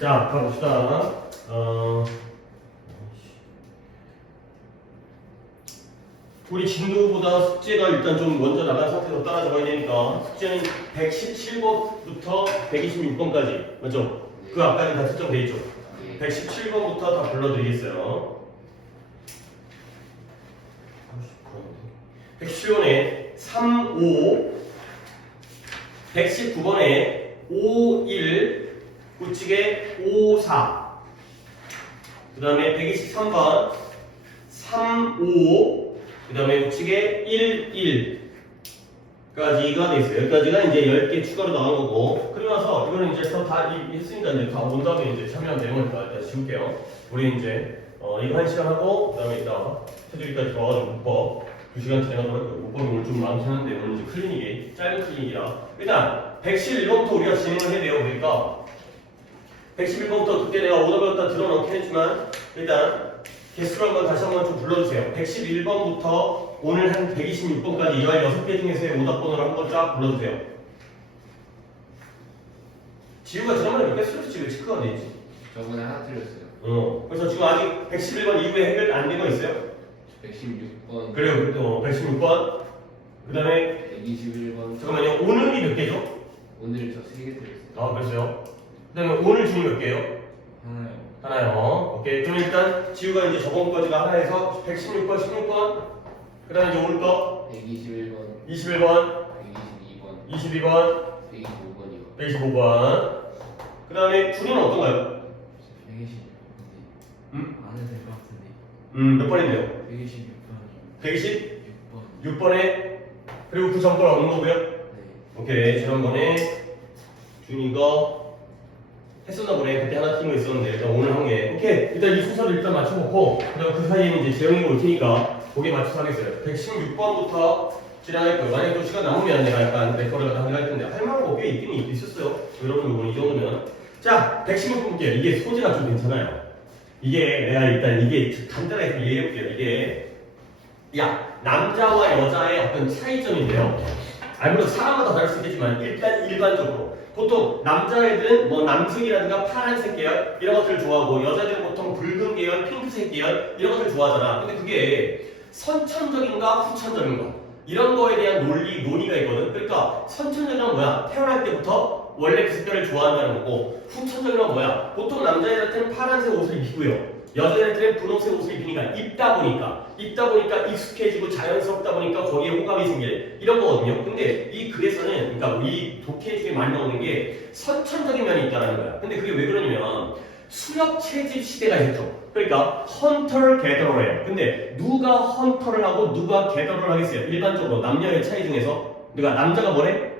자, 가봅시다. 우리 진도보다 숙제가 일단 좀 먼저 나간 상태에서 따라잡아야 되니까 숙제는 117번부터 126번까지 맞죠? 그 앞까지 다 설정돼 있죠? 117번부터 다 불러드리겠어요. 117번에 3, 5, 119번에 5, 1, 우측에 5, 4. 그 다음에 123번 3, 5, 그 다음에 우측에 1, 1까지가 돼 있어요. 여기까지가 이제 10개 추가로 나온 거고, 그리고 나서 이거는 이제 다 했으니까 이제 다 온 다음에 이제 참여한 내용을 일단 지울게요. 우리 이제 이거 1시간 하고, 그 다음에 이따 테두리까지 들어가가지고 문법 2시간 진행하도록 할 거예요. 문법이 오늘 좀 많긴 오늘 이제 클리닉이 짧은 클리닉이라 일단 111번부터 우리가 진행을 해야 돼요. 그러니까 111번부터 그때 내가 오더 배웠다 들어놓긴 했지만 일단 개수를 한번 다시 한번 좀 불러주세요. 111번부터 오늘 한 126번까지 이와 6개 중에서의 오답번호를 한번 쫙 불러주세요. 지우가 지난번에 몇 개 쓸었지? 왜 체크가 안 되지? 저번에 하나 틀렸어요. 그래서 지금 아직 111번 이후에 해결 안 된 거 있어요? 116번. 그래요. 또 116번. 그 다음에 121번. 잠깐만요. 오늘이 몇 개죠? 오늘 저 3개 틀렸어요. 아, 그랬어요. 그 다음에 오늘 중이 몇 개예요? 하나요. 하나요. 오케이. 그럼 일단 지우가 이제 저번 거지가 하나에서 116번, 16번. 그 다음에 이제 오늘 거 121번. 21번, 122번. 22번, 125번이요. 125번. 그 다음에 줄이는 어떤가요? 120. 음? 안 해도 될 것 같은데. 몇 번인데요? 126번이요. 126번에 그리고 그 전번 없는 거고요. 네. 오케이. 지난번에 준이가 했었나 보네. 그때 하나 팀거 있었는데 일단 오늘 한 개. 오케이. 일단 이 순서를 일단 맞춰놓고 그다음 그 사이에는 이제 재영이가 올 테니까 거기에 맞춰서 하겠어요. 116번부터 진행할 거예요. 만약에 또 시간 남으면 내가 약간 내 거를 갖다 할 텐데 할 만한 거 꽤 있긴 있었어요. 여러분 이거 이 정도면 자 116번 볼게요. 이게 소재가 좀 괜찮아요. 이게 내가 일단 이게 간단하게 얘기해볼게요. 이게 남자와 여자의 어떤 차이점인데요. 물론 사람마다 다를 수 있겠지만 일단 일반적으로 보통 남자애들은 뭐 남색이라든가 파란색 계열 이런 것들을 좋아하고 여자애들은 보통 붉은 계열, 핑크색 계열 이런 것들을 좋아하잖아. 근데 그게 선천적인가 후천적인가 이런 거에 대한 논의가 있거든. 그러니까 선천적인 건 뭐야? 태어날 때부터 원래 그 색깔을 좋아한다는 거고 후천적인 건 뭐야? 보통 남자애들한테는 파란색 옷을 입고요. 여자애들은 분홍색 옷을 입으니까 입다 보니까 익숙해지고 자연스럽다 보니까 거기에 호감이 생길 이런 거거든요. 근데 이 글에서는 그러니까 이 독해 중에 많이 나오는 게 선천적인 면이 있다는 거야. 근데 그게 왜 그러냐면 수렵 채집 시대가 있었죠. 그러니까 헌터를 게더러를 해요. 근데 누가 헌터를 하고 누가 게더러를 하겠어요? 일반적으로 남녀의 차이 중에서 누가 남자가 뭐래?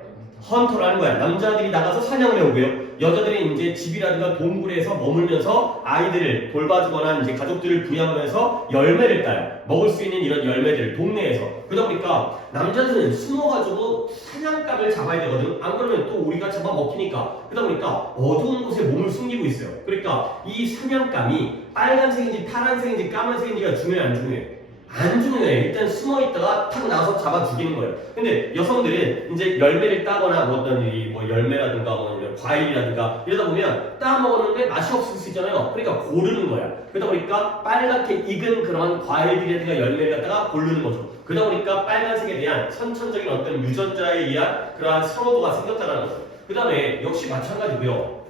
헌터를 하는 거야. 남자들이 나가서 사냥을 해오고요. 여자들이 이제 집이라든가 동굴에서 머물면서 아이들을 돌봐주거나 이제 가족들을 부양하면서 열매를 따요. 먹을 수 있는 이런 열매들을 동네에서. 그러다 보니까 남자들은 숨어가지고 사냥감을 잡아야 되거든. 안 그러면 또 우리가 잡아먹히니까. 그러다 보니까 어두운 곳에 몸을 숨기고 있어요. 그러니까 이 사냥감이 빨간색인지 파란색인지 까만색인지가 중요해 안 중요해? 안 중요해. 일단 숨어있다가 탁 나와서 잡아 죽이는 거예요. 근데 여성들은 이제 열매를 따거나 뭐 어떤 뭐 열매라든가 뭐 과일이라든가 이러다 보면 따 먹었는데 맛이 없을 수 있잖아요. 그러니까 고르는 거야. 그러다 보니까 빨갛게 익은 그런 과일이라든가 열매를 갖다가 고르는 거죠. 그러다 보니까 빨간색에 대한 선천적인 어떤 유전자에 의한 그러한 선호도가 생겼다는 거죠. 그 다음에 역시 마찬가지고요.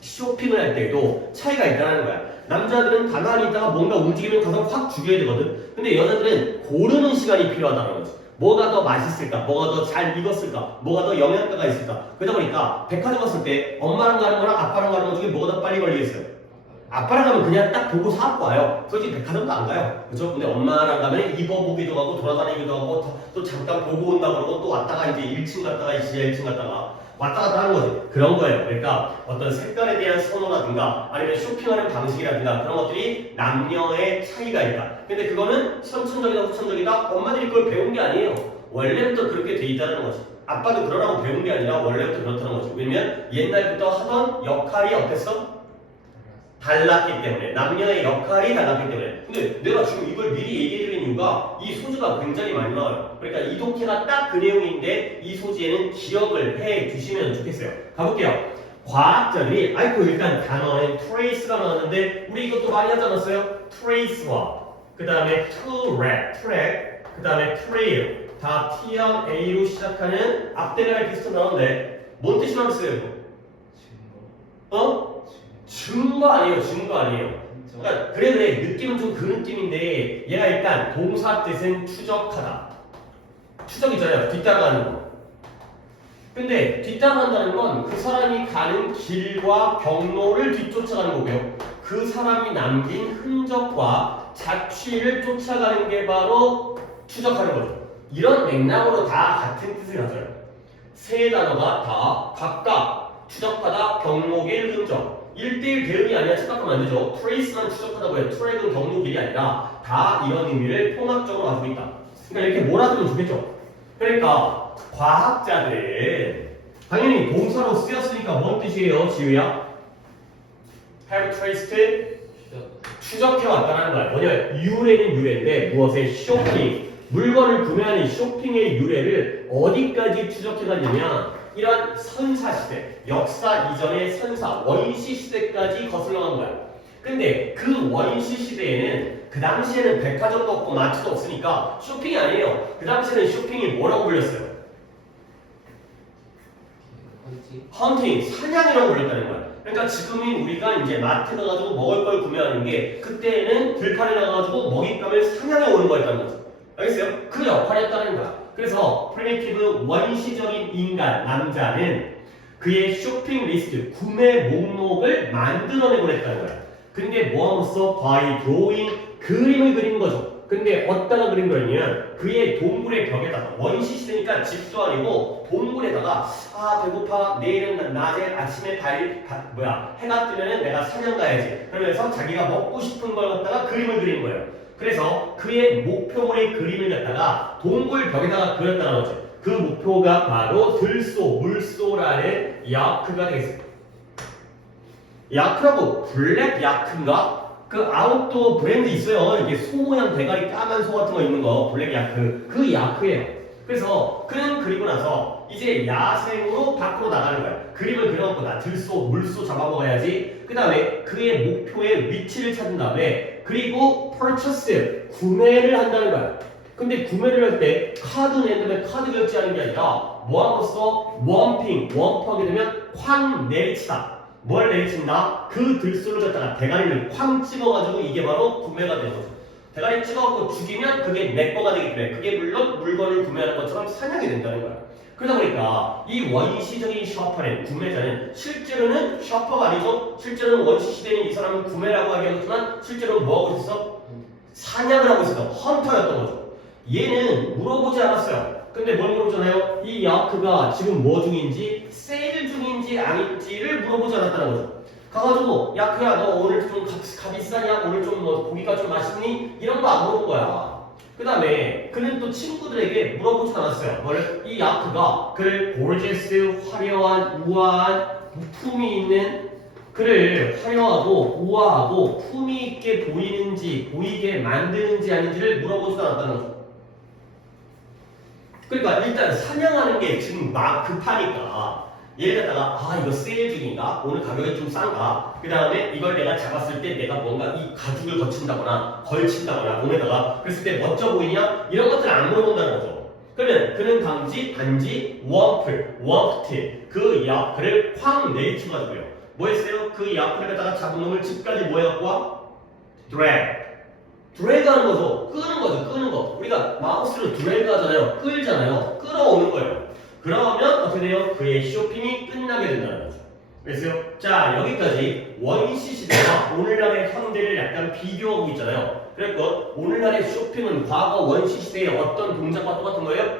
쇼핑을 할 때도 차이가 있다는 거야. 남자들은 가만히 있다가 뭔가 움직이면 가서 확 죽여야 되거든. 근데 여자들은 고르는 시간이 필요하다는 거지. 뭐가 더 맛있을까? 뭐가 더 잘 익었을까? 뭐가 더 영양가가 있을까? 그러다 보니까 백화점 갔을 때 엄마랑 가는 거랑 아빠랑 가는 거 중에 뭐가 더 빨리 걸리겠어요? 아빠랑 가면 그냥 딱 보고 사갖고 와요. 솔직히 백화점도 안 가요. 그렇죠? 근데 엄마랑 가면 입어보기도 하고 돌아다니기도 하고 또 잠깐 보고 온다 그러고 또 왔다가 이제 1층 갔다가 지하 1층 갔다가 왔다 갔다 하는 거지. 그런 거예요. 그러니까 어떤 색깔에 대한 선호라든가 아니면 쇼핑하는 방식이라든가 그런 것들이 남녀의 차이가 있다. 근데 그거는 선천적이다 후천적이다 엄마들이 그걸 배운 게 아니에요. 원래부터 그렇게 돼 있다는 거지. 아빠도 그러라고 배운 게 아니라 원래부터 그렇다는 거지. 왜냐면 옛날부터 하던 역할이 어땠어? 달랐기 때문에. 남녀의 역할이 달랐기 때문에. 근데 내가 지금 이걸 미리 얘기해드린 이유가 이 소재가 굉장히 많이 나와요. 그러니까 이 독해가 딱 그 내용인데 이 소재에는 기억을 해 두시면 좋겠어요. 가볼게요. 과학자들이 아이고 일단 단어는 trace가 나왔는데 우리 이것도 많이 하지 않았어요? trace와 그 다음에 track 그 다음에 trail 다 T랑 A로 시작하는 앞대가리 비슷한 단어인데 뭔 뜻이 나왔어요? 어? 증거 아니에요. 그러니까 그래 느낌은 좀 그 느낌인데 얘가 일단 동사 뜻은 추적하다. 추적이잖아요. 뒤따라가는 거. 근데 뒤따라간다는 건 그 사람이 가는 길과 경로를 뒤쫓아가는 거고요. 그 사람이 남긴 흔적과 자취를 쫓아가는 게 바로 추적하는 거죠. 이런 맥락으로 다 같은 뜻을 가져요. 세 단어가 다 각각 추적하다, 경로길, 흔적. 1대1 대응이 아니라 착각하면 안 되죠. trace만 추적하다고 해요. track은 경로길이 아니라 다 이런 의미를 통합적으로 가지고 있다. 그러니까 이렇게 몰아두면 좋겠죠. 그러니까 과학자들은 당연히 동사로 쓰였으니까 뭔 뜻이에요, 지우야? have traced 추적해왔다는 거야. 뭐냐? 유래는 유래인데 무엇의 쇼핑 물건을 구매하는 쇼핑의 유래를 어디까지 추적해갔냐면 이런 선사시대, 역사 이전의 선사, 원시시대까지 거슬러간 거야. 근데 그 원시시대에는 그 당시에는 백화점도 없고 마트도 없으니까 쇼핑이 아니에요. 그 당시에는 쇼핑이 뭐라고 불렸어요? 헌팅, 사냥이라고 불렸다는 거야. 그러니까 지금은 우리가 이제 마트 가가지고 먹을 걸 구매하는 게 그때는 들판에 나가가지고 먹잇감을 사냥해 오는 거였다는 거죠. 알겠어요? 그 역할이었다는 거야. 그래서 프리미티브 원시적인 인간 남자는 그의 쇼핑 리스트, 구매 목록을 만들어내고 했다는 거야. 근데 뭐함으로써 by drawing 그림을 그린 거죠. 근데 어디다가 그린 거냐면 그의 동굴의 벽에다가 원시시대니까 집도 아니고 동굴에다가 아 배고파 내일은 낮에 아침에 해가 뜨면은 내가 사냥 가야지 그러면서 자기가 먹고 싶은 걸 갖다가 그림을 그린 거예요. 그래서 그의 목표물의 그림을 갖다가 동굴 벽에다가 그렸다는 거죠. 그 목표가 바로 들소, 물소라는 야크가 되겠습니다. 야크라고 블랙 야크인가? 그 아웃도어 브랜드 있어요. 이게 소 모양 대가리 까만 소 같은 거 있는 거 블랙 야크. 그 야크예요. 그래서 그는 그리고 나서 이제 야생으로 밖으로 나가는 거야. 그림을 그려놓고 나 들소, 물소 잡아먹어야지. 그 다음에 그의 목표의 위치를 찾은 다음에 그리고 purchase, 구매를 한다는 거야. 근데 구매를 할 때 카드 낸다음에 카드 결제하는 게 아니라 뭐함으로써 원프하게 되면 쾅 내리치다. 뭘 내리친다? 그 들소를 갖다가 대가리를 쾅 찍어가지고 이게 바로 구매가 되는 거죠. 대가리 찍어갖고 죽이면 그게 내 거가 되기 때문에 그게 물론 물건을 구매하는 것처럼 사냥이 된다는 거야. 그러다 보니까 이 원시적인 셔퍼는 구매자는 실제로는 셔퍼가 아니죠. 실제로는 원시시대는 이 사람은 구매라고 하겠지만 실제로는 뭐하고 있었어? 사냥을 하고 있었던 헌터였던 거죠. 얘는 물어보지 않았어요. 근데 뭘 물어보잖아요? 이 야크가 지금 뭐 중인지 세일 중인지 아닌지를 물어보지 않았다는 거죠. 가가지고 야크야 너 오늘 좀 값이 싸냐? 오늘 좀 뭐 고기가 좀 맛있니? 이런 거 안 물어본 거야. 그 다음에 그는 또 친구들에게 물어보지 않았어요. 뭘? 이 야크가 그를 gorgeous, 화려한, 우아한 품이 있는 그를 화려하고 우아하고 품이 있게 보이게 만드는지 아닌지를 물어보지도 않았다는 거죠. 그러니까 일단 사냥하는 게 지금 막 급하니까 얘를 갖다가 아 이거 세일 중인가? 오늘 가격이 좀 싼가? 그 다음에 이걸 내가 잡았을 때 내가 뭔가 이 가죽을 걸친다거나 몸에다가 그랬을 때 멋져 보이냐? 이런 것들을 안 물어본다는 거죠. 그러면 그는 단지 원프트 그 야크를 쾅 내리쳐가지고요. 뭐 했어요? 그 야크를 갖다가 잡은 놈을 집까지 뭐 해갖고 와? 드래그 하는 거죠. 끄는 거. 우리가 마우스로 드래그 하잖아요. 끌잖아요. 끌어오는 거예요. 그러면 어떻게 돼요? 그의 쇼핑이 끝나게 된다는 거죠. 그래서요. 자, 여기까지 원시시대와 오늘날의 현대를 약간 비교하고 있잖아요. 그러니까 오늘날의 쇼핑은 과거 원시시대의 어떤 동작과 똑같은 거예요?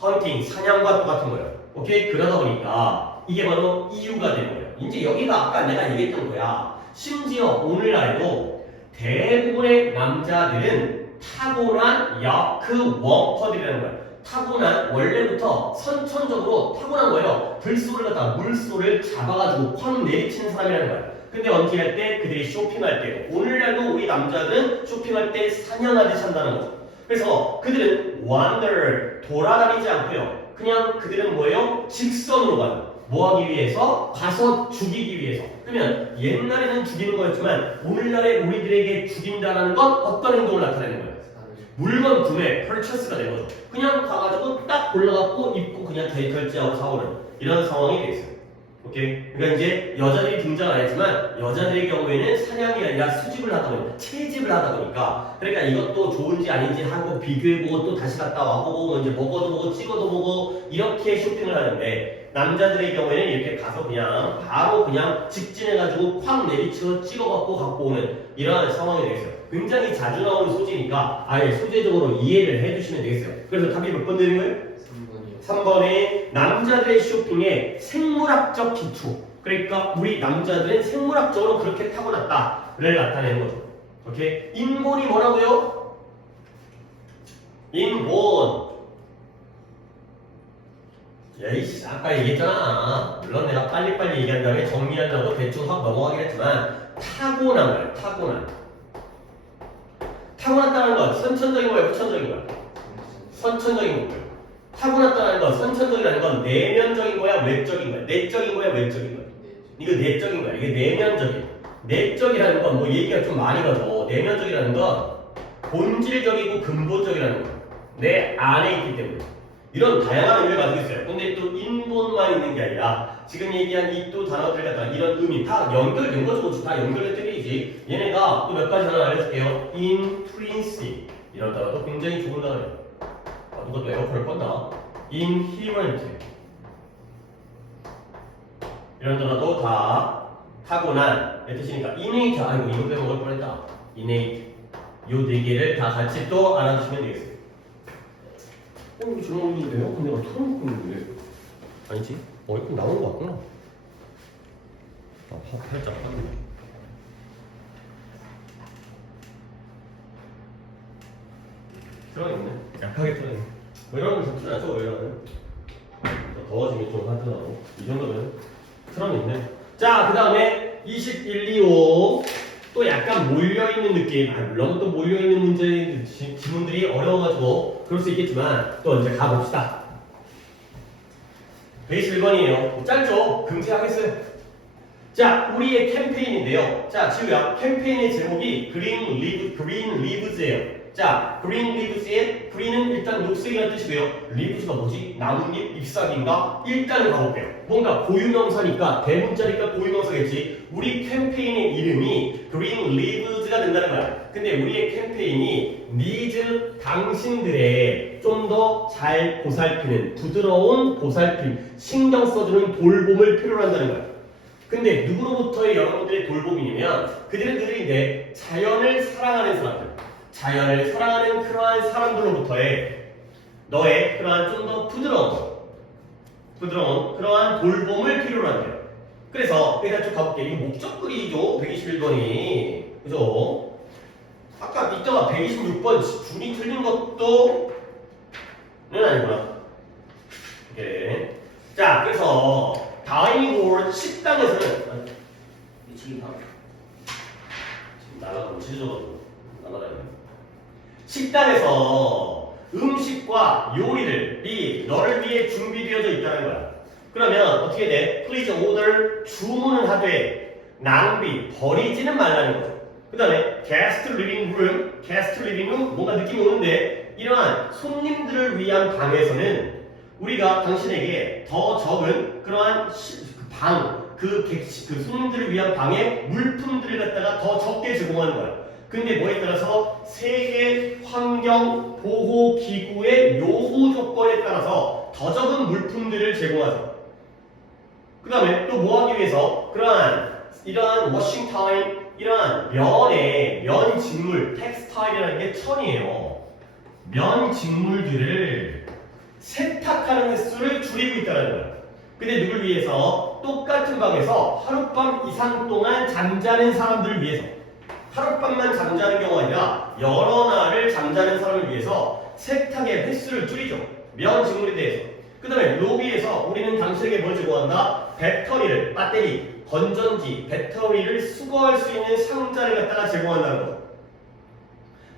헌팅, 사냥과 똑같은 거예요. 오케이? 그러다 보니까 이게 바로 이유가 되는 거예요. 이제 여기가 아까 내가 얘기했던 거야. 심지어 오늘날에도 대부분의 남자들은 타고난 야크 워커들이라는 거예요. 타고난 원래부터 선천적으로 타고난 거예요. 들소를 갖다가 물소를 잡아가지고 쾅 내리치는 사람이라는 거예요. 근데 언제 할 때? 그들이 쇼핑할 때. 오늘날도 우리 남자들은 쇼핑할 때 사냥하듯이 한다는 거죠. 그래서 그들은 wander, 돌아다니지 않고요. 그냥 그들은 뭐예요? 직선으로 가요. 뭐 하기 위해서? 가서 죽이기 위해서. 그러면 옛날에는 죽이는 거였지만 오늘날에 우리들에게 죽인다는 건 어떤 행동을 나타내는 거예요? 물건 구매, purchase가 된 거죠. 그냥 가가지고 딱 골라갖고 입고 그냥 결제하고 사오는 이런 상황이 돼 있어요. 오케이? 그러니까 이제 여자들이 등장 안 했지만 여자들의 경우에는 사냥이 아니라 수집을 하다 보니까 채집을 하다 보니까 그러니까 이것도 좋은지 아닌지 하고 비교해보고 또 다시 갔다 와보고 이제 먹어도 보고 찍어도 보고 이렇게 쇼핑을 하는데 남자들의 경우에는 이렇게 가서 그냥 바로 그냥 직진해가지고 콱 내비쳐 찍어갖고 갖고 오는 이러한 상황이 되겠어요. 굉장히 자주 나오는 소재니까 아예 소재적으로 이해를 해주시면 되겠어요. 그래서 답이 몇 번 되는 거예요? 3번이요. 3번에 남자들의 쇼핑의 생물학적 기초. 그러니까 우리 남자들은 생물학적으로 그렇게 타고났다를 나타내는 거죠. 오케이? 인본이 뭐라고요? 인본. 야이씨 아까 얘기했잖아. 물론 내가 빨리빨리 얘기한 다음에 정리한다고 대충 확 넘어가긴 했지만 타고난 거야. 타고났다는 건 선천적인 거야, 후천적인 거야? 선천적인 거고요. 타고났다는 건 선천적이라는 건 내면적인 거야, 외적인 거야? 내적인 거야, 외적인 거야? 이거 내적인 거야. 이게 내면적인. 내적이라는 건 뭐 얘기가 좀 많이 가죠. 내면적이라는 건 본질적이고 근본적이라는 거야. 내 안에 있기 때문에. 이런 다양한 의미를 가지고 있어요. 근데 또 인본만 있는 게 아니라 지금 얘기한 이 또 단어들 갖다가 이런 의미 다 연결된 거죠. 다 연결된 뜻이지. 얘네가 또 몇 가지 하나 알려줄게요. intrinsic 이런 단어도 굉장히 좋은 단어예요. 누가 또 에어컨을 껐나? inherent 이런 단어도 다 타고난 의 뜻이니까 innate 아이고 이거 빼먹을 뻔했다. innate 요 네 개를 다 같이 또 알아두시면 되겠어요. 이거 저런 에어컨 내가 틀어놓고 있는데 아니지? 에어컨 나오는 거 같구나. 살짝 빠졌네. 틀어있네. 약하게 틀어있네. 뭐 이러면 좀 틀어놨죠, 이러면. 더워지면 좀 하더라고. 이 정도면 틀어있네. 자, 그 다음에 21, 25. 또 약간 몰려있는 느낌. 물론 또 몰려있는 문제, 지문들이 어려워가지고 그럴 수 있겠지만 또 이제 가봅시다. 베이스 1번이에요. 짧죠? 금세하겠어요. 자, 우리의 캠페인인데요. 자, 지우야. 캠페인의 제목이 Green Leaves예요. 자, Green Leaves의 Green은 일단 녹색이라는 뜻이고요. Leaves가 뭐지? 나뭇잎, 잎사귀인가? 일단은 가볼게요. 뭔가 고유명사니까 대문자니까 고유명사겠지. 우리 캠페인의 이름이 Green Leaves가 된다는 거야. 근데 우리의 캠페인이 needs 당신들의 좀 더 잘 보살피는 부드러운 보살핌, 신경 써주는 돌봄을 필요로 한다는 거야. 근데 누구로부터의 여러분들의 돌봄이냐면 그들인데 자연을 사랑하는 사람들, 자연을 사랑하는 그러한 사람들로부터의 너의 그러한 좀 더 부드러운 그러한 돌봄을 필요로 한대요. 그래서 일단 쭉 가볼게. 이거 목적글이죠. 121번이 그죠? 아까 이따가 126번 준이 틀린 것도 는 아니구나. 오케이. 자, 그래서 다이닝 홀 식당에서는 미치긴 다 지금 나가고 지져가지고 나가다니. 식당에서 음식과 요리를 너를 위해 준비되어져 있다는 거야. 그러면 어떻게 돼? Please order 주문은 하되 낭비 버리지는 말라는 거죠. 그 다음에 guest living room 뭔가 느낌이 오는데 이러한 손님들을 위한 방에서는 우리가 당신에게 더 적은 그러한 그 손님들을 위한 방에 물품들을 갖다가 더 적게 제공하는 거야. 근데 뭐에 따라서 세계 환경 보호 기구의 요구 조건에 따라서 더 적은 물품들을 제공하죠. 그 다음에 또 뭐 하기 위해서 이러한 워싱 타임, 이러한 면 직물, 텍스타일이라는 게 천이에요. 면 직물들을 세탁하는 횟수를 줄이고 있다는 거예요. 근데 누굴 위해서? 똑같은 방에서 하룻밤 이상 동안 잠자는 사람들을 위해서. 하룻밤만 잠자는 경우가 아니라 여러 날을 잠자는 사람을 위해서 세탁의 횟수를 줄이죠. 면 직물에 대해서. 그 다음에 로비에서 우리는 당신에게 뭘 제공한다? 배터리를, 배터리, 건전지, 배터리를 수거할 수 있는 상자를 갖다가 제공한다는 거.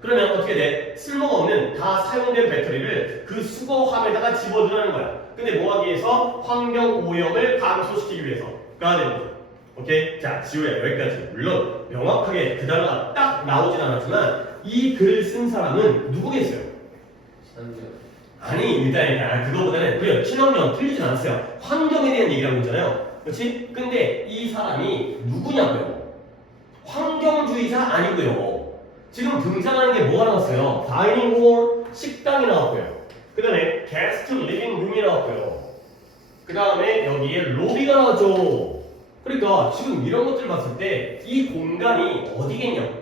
그러면 어떻게 돼? 쓸모가 없는 다 사용된 배터리를 그 수거함에다가 집어넣으라는 거야. 근데 뭐 하기 위해서? 환경 오염을 감소시키기 위해서가 되는 거죠. 오케이? 자, 지우야 여기까지. 물론 명확하게 그 단어가 딱 나오진 않았지만 이 글 쓴 사람은 누구겠어요? 친환경. 아니 일단 그거보다는 그래요. 친환경 틀리진 않았어요. 환경에 대한 얘기를 하고 있잖아요. 그렇지? 근데 이 사람이 누구냐고요? 환경주의자 아니고요. 지금 등장하는 게 뭐가 나왔어요? 다이닝 홀, 식당이 나왔고요. 그 다음에 게스트 리빙 룸이 나왔고요. 그 다음에 여기에 로비가 나왔죠. 그러니까 지금 이런 것들 봤을 때 이 공간이 어디겠냐고.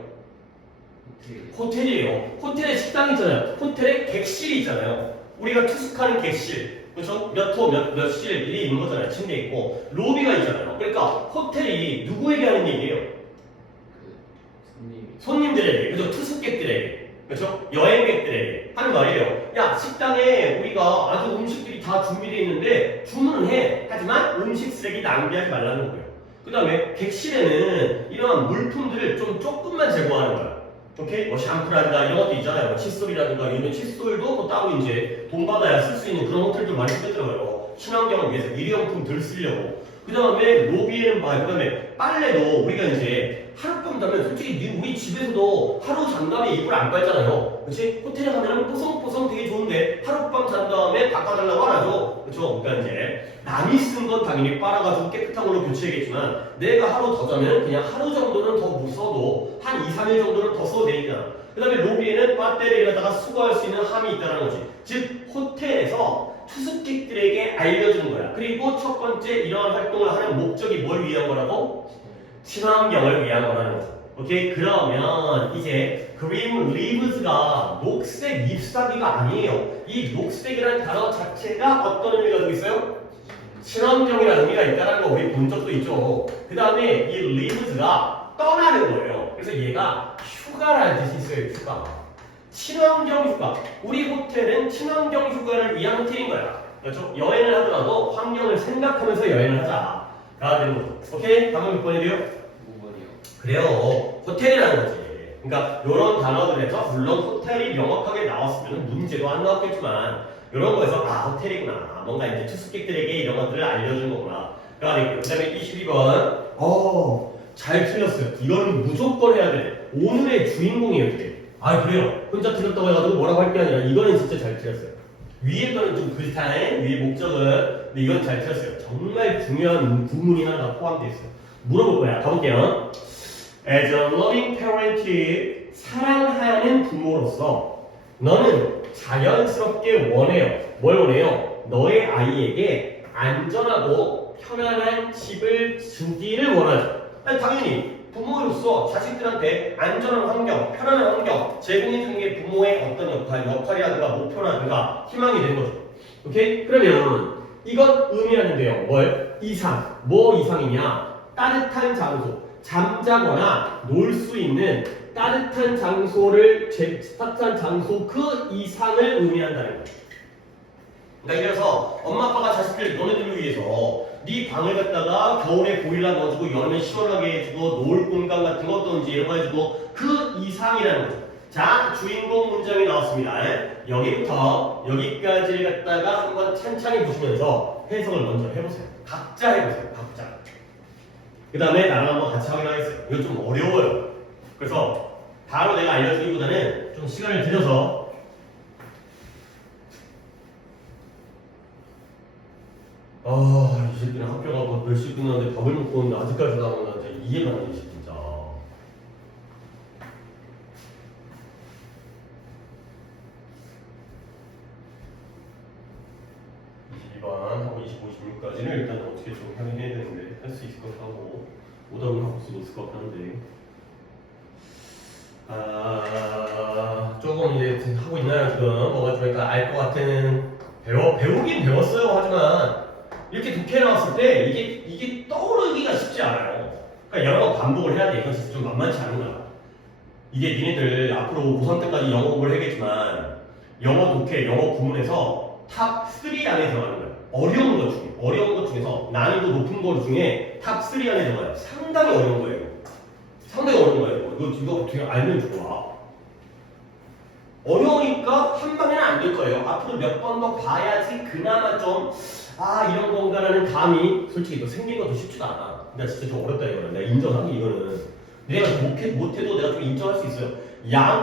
호텔이에요. 호텔에 식당 있잖아요. 호텔에 객실이 있잖아요. 우리가 투숙하는 객실, 그렇죠? 몇 호, 몇 실이 있는 거잖아요. 침대 있고 로비가 있잖아요. 그러니까 호텔이 누구에게 하는 얘기예요? 그 손님들에게, 그죠? 투숙객들에게, 그렇죠? 여행객들에게 하는 말이에요. 야, 식당에 우리가 아주 음식들이 다 준비되어 있는데 주문은 해. 하지만 음식 쓰레기 낭비하지 말라는 거예요. 그 다음에 객실에는 이러한 물품들을 좀 조금만 제공하는 거야. 오케이? 뭐 샴푸라든가 이런 것도 있잖아요. 칫솔이라든가 이런 칫솔도 또 따로 이제 돈 받아야 쓸 수 있는 그런 호텔도 많이 생겼더라고요. 친환경을 위해서 일회용품들 쓰려고. 그 다음에 로비에는 그 다음에 빨래도 우리가 이제 하룻밤 자면 솔직히 우리 집에서도 하루 잔 다음에 이불 안 빨잖아요. 그치? 호텔에 가면은 뽀송뽀송 되게 좋은데 하룻밤 잔 다음에 바꿔달라고 안 하죠. 그쵸? 그러니까 이제 남이 쓴 건 당연히 빨아가지고 깨끗한 걸로 교체해야겠지만 내가 하루 더 자면 그냥 하루 정도는 더 못 써도 한 2, 3일 정도는 더 써도 되니까. 그 다음에 로비에는 배터리를 갖다가 수거할 수 있는 함이 있다는 거지. 즉 호텔에서 투숙객들에게 알려주는 거야. 그리고 첫 번째 이러한 활동을 하는 목적이 뭘 위한 거라고? 친환경을 위한 거라는 거죠. 오케이? 그러면 이제 green leaves가 녹색 잎사귀가 아니에요. 이 녹색이라는 단어 자체가 어떤 의미가 가지고 있어요? 친환경이라는 의미가 있다는 거 우리 본 적도 있죠. 그 다음에 이 leaves가 떠나는 거예요. 그래서 얘가 휴가라는 뜻이 있어요. 휴가. 친환경 휴가. 우리 호텔은 친환경 휴가를 위한 호텔인 거야. 그렇죠? 여행을 하더라도 환경을 생각하면서 여행을 하자. 가 되는 거죠. 오케이? 다음 몇 번이래요? 5번이요. 그래요. 호텔이라는 거지. 그러니까 이런 단어들에서 물론 호텔이 명확하게 나왔으면 문제도 안 나왔겠지만 이런 거에서 아 호텔이구나. 뭔가 이제 투숙객들에게 이런 것들을 알려주는 거구나. 그 다음에 22번. 잘 틀렸어요. 이건 무조건 해야 돼. 오늘의 주인공이에요. 이게. 아 그래요. 혼자 틀렸다고 해가지고 뭐라고 할 게 아니라 이거는 진짜 잘 틀렸어요. 위에 거는 좀 비슷하네. 위에 목적은. 근데 이건 잘 틀렸어요. 정말 중요한 구문이 하나가 포함되어 있어요. 물어볼 거야. 가볼게요. As a loving parent, 사랑하는 부모로서 너는 자연스럽게 원해요. 뭘 원해요? 너의 아이에게 안전하고 편안한 집을 주기를 원하죠. 아니, 당연히 부모로서 자식들한테 안전한 환경, 편안한 환경 제공해주는 게 부모의 어떤 역할이라든가 목표라든가 희망이 되는 거죠. 오케이? 그러면 이건 의미하는데요. 뭘? 이상. 뭐 이상이냐? 따뜻한 장소. 잠자거나 놀 수 있는 따뜻한 장소를 따뜻한 장소 그 이상을 의미한다는 거예요. 그러니까 그래서 엄마 아빠가 자식들 너네들을 위해서 네 방을 갖다가 겨울에 보일러 넣어주고 여름에 시원하게 해주고 노을 공간 같은 것도 이제 이런 거 해주고 그 이상이라는 거죠. 자, 주인공 문장이 나왔습니다. 여기부터 여기까지를 갖다가 한번 찬찬히 보시면서 해석을 먼저 해보세요. 각자 해보세요. 각자. 그 다음에 나랑 한번 같이 확인하겠어요. 이거 좀 어려워요. 그래서 바로 내가 알려주기보다는 좀 시간을 들여서 이 새끼는 학교 가고 몇 시 끝났는데 밥을 먹고 오는데 아직까지 나오면 진짜 이해가 안 되지 진짜. 하고 25, 26까지는 일단 어떻게 좀 하긴 해야 되는데 할 수 있을 것 같고 오답은 하고 수 없을 것 같은데 조금 이제 하고 있나요 지금? 뭐가 좀 그러니까 알 것 같은 배우긴 배웠어요. 하지만 이렇게 독해 나왔을 때 이게 떠오르기가 쉽지 않아요. 그러니까 여러 번 반복을 해야 돼. 이건 진짜 좀 만만치 않은 거야. 이게 니네들 앞으로 고3 때까지 영어 공부를 해야겠지만 영어 독해, 영어 구문에서 탑 3 안에 들어가는 거야. 어려운 것 중에서 난이도 높은 것 중에 탑 3 안에 들어가요. 상당히 어려운 거예요. 상당히 어려운 거예요. 이거 어떻게 알면 좋아. 어려우니까 한 방에는 안 될 거예요. 앞으로 몇 번 더 봐야지 그나마 좀 이런 건가라는 감이 솔직히 또 생긴 것도 쉽지가 않아. 나 진짜 좀 어렵다 이거는. 내가 인정하기 이거는. 내가 못해도 내가 좀 인정할 수 있어요.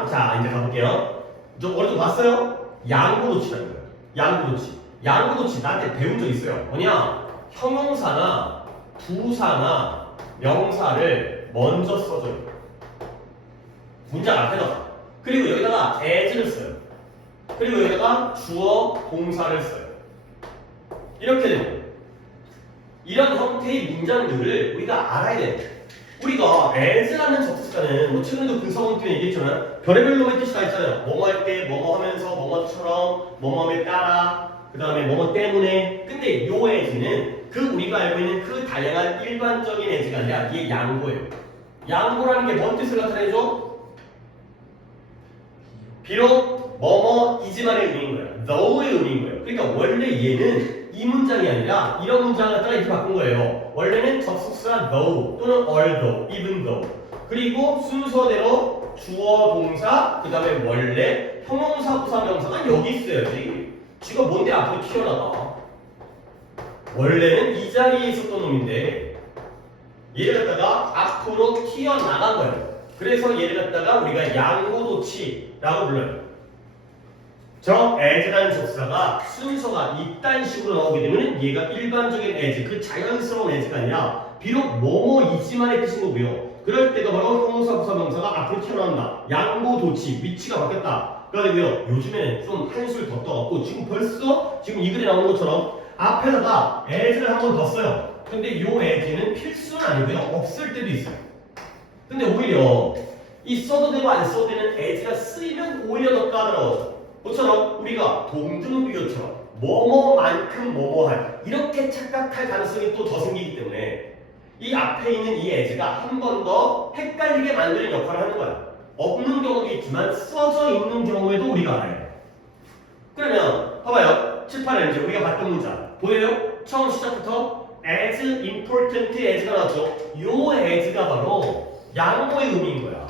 자 이제 가볼게요. 좀 어느 정도 봤어요? 양보도치라는 거예요. 양보도치. 양보도치 나한테 배운 적 있어요. 뭐냐? 형용사나 부사나 명사를 먼저 써줘요. 문장 앞에다가. 그리고 여기다가 as를 써요. 그리고 여기다가 주어, 동사를 써요. 이렇게 되는 거예요. 이런 형태의 문장들을 우리가 알아야 돼요. 우리가 as라는 접속사는 뭐 최근에도 분석원 때문에 얘기했지만 별의별 놈의 뜻이 다 있잖아요. 뭐뭐 할 때, 뭐뭐 하면서, 뭐뭐처럼, 뭐뭐에 따라, 그 다음에 뭐뭐 때문에. 근데 요 as는 그 우리가 알고 있는 그 다양한 일반적인 as가 아니라 이게 양보예요. 양보라는 게 뭔 뜻을 나타내죠? 비록 뭐뭐이지만의 의미인 거예요. though의 의미인 거예요. 그러니까 원래 얘는 이 문장이 아니라 이런 문장을 갖다가 이렇게 바꾼 거예요. 원래는 접속사 though 또는 although, even though. 그리고 순서대로 주어, 동사, 그 다음에 원래 형용사, 부사, 명사가 여기 있어야지. 지가 뭔데 앞으로 튀어나가. 원래는 이 자리에 있었던 놈인데 얘를 갖다가 앞으로 튀어나간 거예요. 그래서 얘를 갖다가 우리가 양보도치라고 불러요. 저 as라는 접사가 순서가 이딴 식으로 나오게 되면 얘가 일반적인 as, 그 자연스러운 as가 아니라 비록 뭐뭐이지만의 뜻인 거고요. 그럴 때가 바로 형용사, 부사, 명사가 앞으로 튀어나온다. 양보도치, 위치가 바뀌었다. 그러고요. 요즘에는 좀 한술 더 떠갖고 지금 벌써 지금 이 글에 나오는 것처럼 앞에다가 as를 한 번 더 써요. 근데 요 as는 필수는 아니고요. 없을 때도 있어요. 근데 오히려 이 써도 되고 안 써도 되는 as가 쓰이면 오히려 더 까다로워져. 그처럼 우리가 동등비교처럼 뭐뭐만큼 뭐뭐할 이렇게 착각할 가능성이 또 더 생기기 때문에 이 앞에 있는 이 as가 한 번 더 헷갈리게 만드는 역할을 하는 거야. 없는 경우도 있지만 써져 있는 경우에도 우리가 알아야 돼. 그러면 봐봐요. 7, 8은 이제 우리가 봤던 문장 보여요? 처음 시작부터 as important as가 나왔죠. 요 as가 바로 양보의 의미인 거야.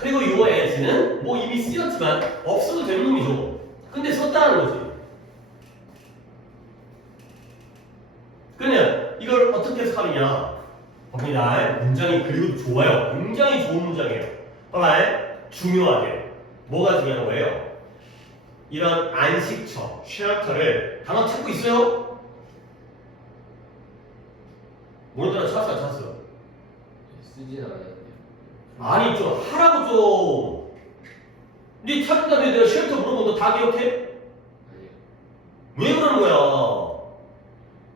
그리고 요 as는 뭐 이미 쓰였지만 없어도 되는 놈이죠. 근데 썼다는 거지. 그러면 이걸 어떻게 해석하느냐? 봅니다. 문장이 그리고 좋아요. 굉장히 좋은 문장이에요. 봐봐요. 중요하게. 뭐가 중요한 거예요? 이런 안식처, 쉘터를 단어 찾고 있어요? 모르더라 찾았어. 쓰진 않았는데. 아니 좀 하라고 좀. 네 찾은 다음에 내가 쉘터 물어보면 너 다 기억해? 아니요. 왜 그러는 거야?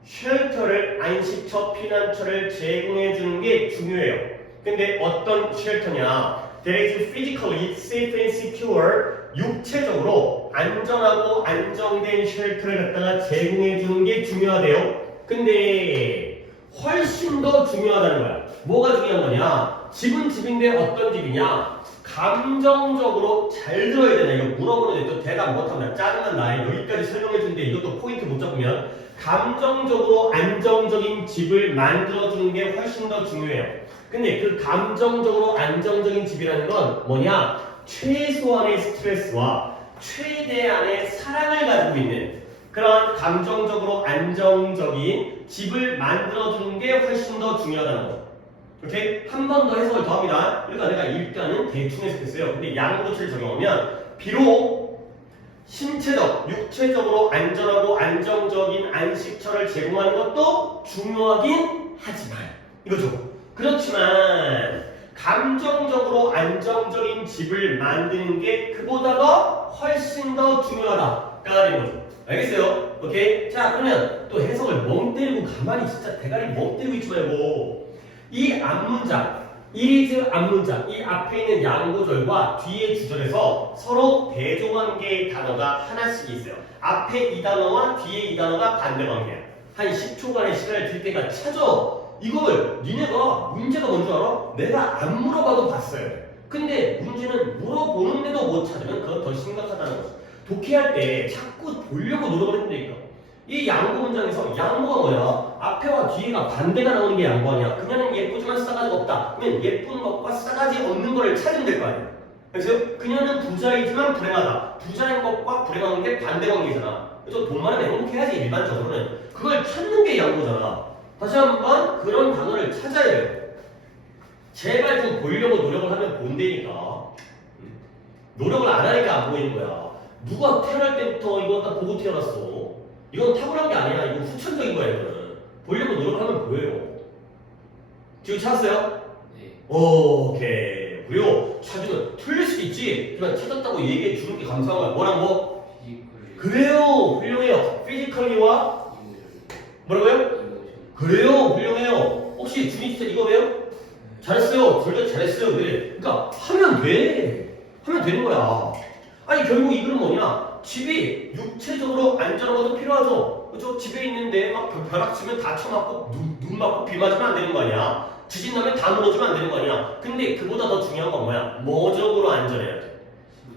쉘터를 안식처, 피난처를 제공해 주는 게 중요해요. 근데 어떤 쉘터냐? That is physically safe and secure. 육체적으로 안전하고 안정된 쉘터를 갖다가 제공해 주는 게 중요하대요. 근데 훨씬 더 중요하다는 거야. 뭐가 중요한 거냐? 집은 집인데 어떤 집이냐? 감정적으로 잘 들어야 되냐? 이거 물어보는데 또 대답 못하면 나 짜증난다. 여기까지 설명해 주는데 이것도 포인트 못 잡으면 감정적으로 안정적인 집을 만들어주는 게 훨씬 더 중요해요. 근데 그 감정적으로 안정적인 집이라는 건 뭐냐? 최소한의 스트레스와 최대한의 사랑을 가지고 있는 그런 감정적으로 안정적인 집을 만들어주는 게 훨씬 더 중요하다는 거죠. 오케이? 한 번 더 해석을 더 합니다. 그러니까 내가 일단은 대충 해석했어요. 근데 양보도치를 적용하면 비록 신체적, 육체적으로 안전하고 안정적인 안식처를 제공하는 것도 중요하긴 하지만 이거죠. 그렇지만 감정적으로 안정적인 집을 만드는 게 그보다 더 훨씬 더 중요하다가 되는 거죠. 알겠어요? 오케이? 자 그러면 또 해석을 멍 때리고 가만히 진짜 대가리 멍 때리고 있지 말고 이 앞문장 이리즈 앞문장 이 앞에 있는 양보절과 뒤에 주절에서 서로 대조관계의 단어가 하나씩 있어요. 앞에 이 단어와 뒤에 이 단어가 반대관계야. 한 10초간의 시간을 들 때가 찾아. 이걸 니네가 문제가 뭔지 알아? 내가 안 물어봐도 봤어요. 근데 문제는 물어보는데도 못 찾으면 그건 더 심각하다는 거죠. 독해할 때 자꾸 보려고 노력을 했다니까. 이 양보 문장에서 양보가 뭐야? 앞에와 뒤에가 반대가 나오는 게 양보 아니야. 그녀는 예쁘지만 싸가지가 없다. 그러면 예쁜 것과 싸가지 없는 거를 찾으면 될 거 아니야. 그래서 그녀는 부자이지만 불행하다. 부자인 것과 불행한 게 반대 관계잖아. 그래서 돈 많으면 행복해야지 일반적으로는. 그걸 찾는 게 양보잖아. 다시 한번 그런 단어를 찾아야 돼요. 제발 좀 보이려고 노력을 하면 본다니까. 노력을 안 하니까 안 보이는 거야. 누가 태어날 때부터 이거 딱 보고 태어났어. 이건 탁월한 게 아니라 이건 후천적인 거야 이거는. 보이려고 노력을 하면 보여요. 지금 찾았어요? 네. 오케이. 그리고 찾으면 틀릴 수도 있지. 하지만 찾았다고 얘기해 주는 게 감사한 거야. 뭐랑 뭐? 피지컬이 그래요. 훌륭해요. 피지컬리와 이모션. 뭐라고요? 이모션. 그래요. 훌륭해요. 혹시 준이 진짜 이거 왜요? 잘했어요. 절대 잘했어요. 그래. 그러니까 하면 돼. 하면 되는 거야. 아니 결국 이 글은 뭐냐? 집이 육체적으로 안전한 것도 필요하죠. 그렇죠? 집에 있는데 막 벼락 치면 다 쳐맞고 눈 맞고 비 맞으면 안 되는 거 아니야? 지진 나면 다 무너지면 안 되는 거 아니야? 근데 그보다 더 중요한 건 뭐야? 뭐적으로 안전해야 돼?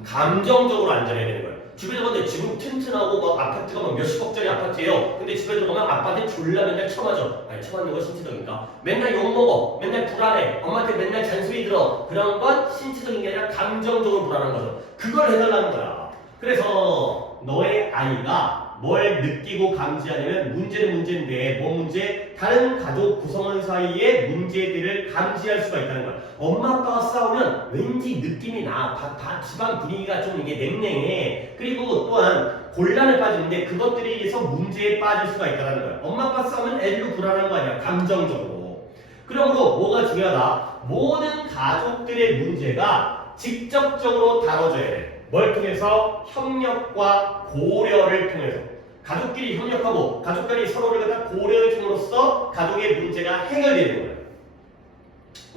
감정적으로 안전해야 되는 거야. 집에 들어가는데 집은 튼튼하고 막 아파트가 막 몇십억짜리 아파트예요. 근데 집에 들어가면 아빠한테 졸라 맨날 쳐맞아. 아니 쳐맞는 건 신체적인가? 맨날 욕먹어. 맨날 불안해. 엄마한테 맨날 잔소리 들어. 그런 건 신체적인 게 아니라 감정적으로 불안한 거죠. 그걸 해달라는 거야. 그래서 너의 아이가 뭘 느끼고 감지하냐면 문제는 문제인데 뭐 문제? 다른 가족 구성원 사이의 문제들을 감지할 수가 있다는 거야. 엄마 아빠가 싸우면 왠지 느낌이 나. 집안 분위기가 좀 이게 냉랭해. 그리고 또한 곤란에 빠지는데 그것들에 의해서 문제에 빠질 수가 있다는 거야. 엄마 아빠 싸우면 애들도 불안한 거 아니야. 감정적으로. 그러므로 뭐가 중요하다? 모든 가족들의 문제가 직접적으로 다뤄져야 돼. 뭘 통해서? 협력과 고려를 통해서. 가족끼리 협력하고 가족끼리 서로를 갖다 고려해 줌으로써 가족의 문제가 해결되는 거예요.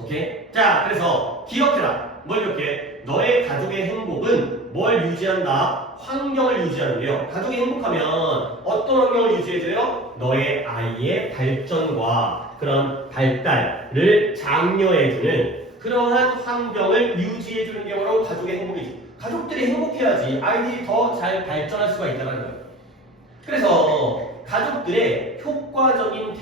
오케이? 자, 그래서 기억해라. 뭘 기억해? 너의 가족의 행복은 뭘 유지한다? 환경을 유지하는데요. 가족이 행복하면 어떤 환경을 유지해줘요? 너의 아이의 발전과 그런 발달을 장려해주는 그러한 환경을 유지해주는 경우로 가족의 행복이지. 가족들이 행복해야지 아이들이 더 잘 발전할 수가 있다는 거예요. 그래서 가족들의 효과적인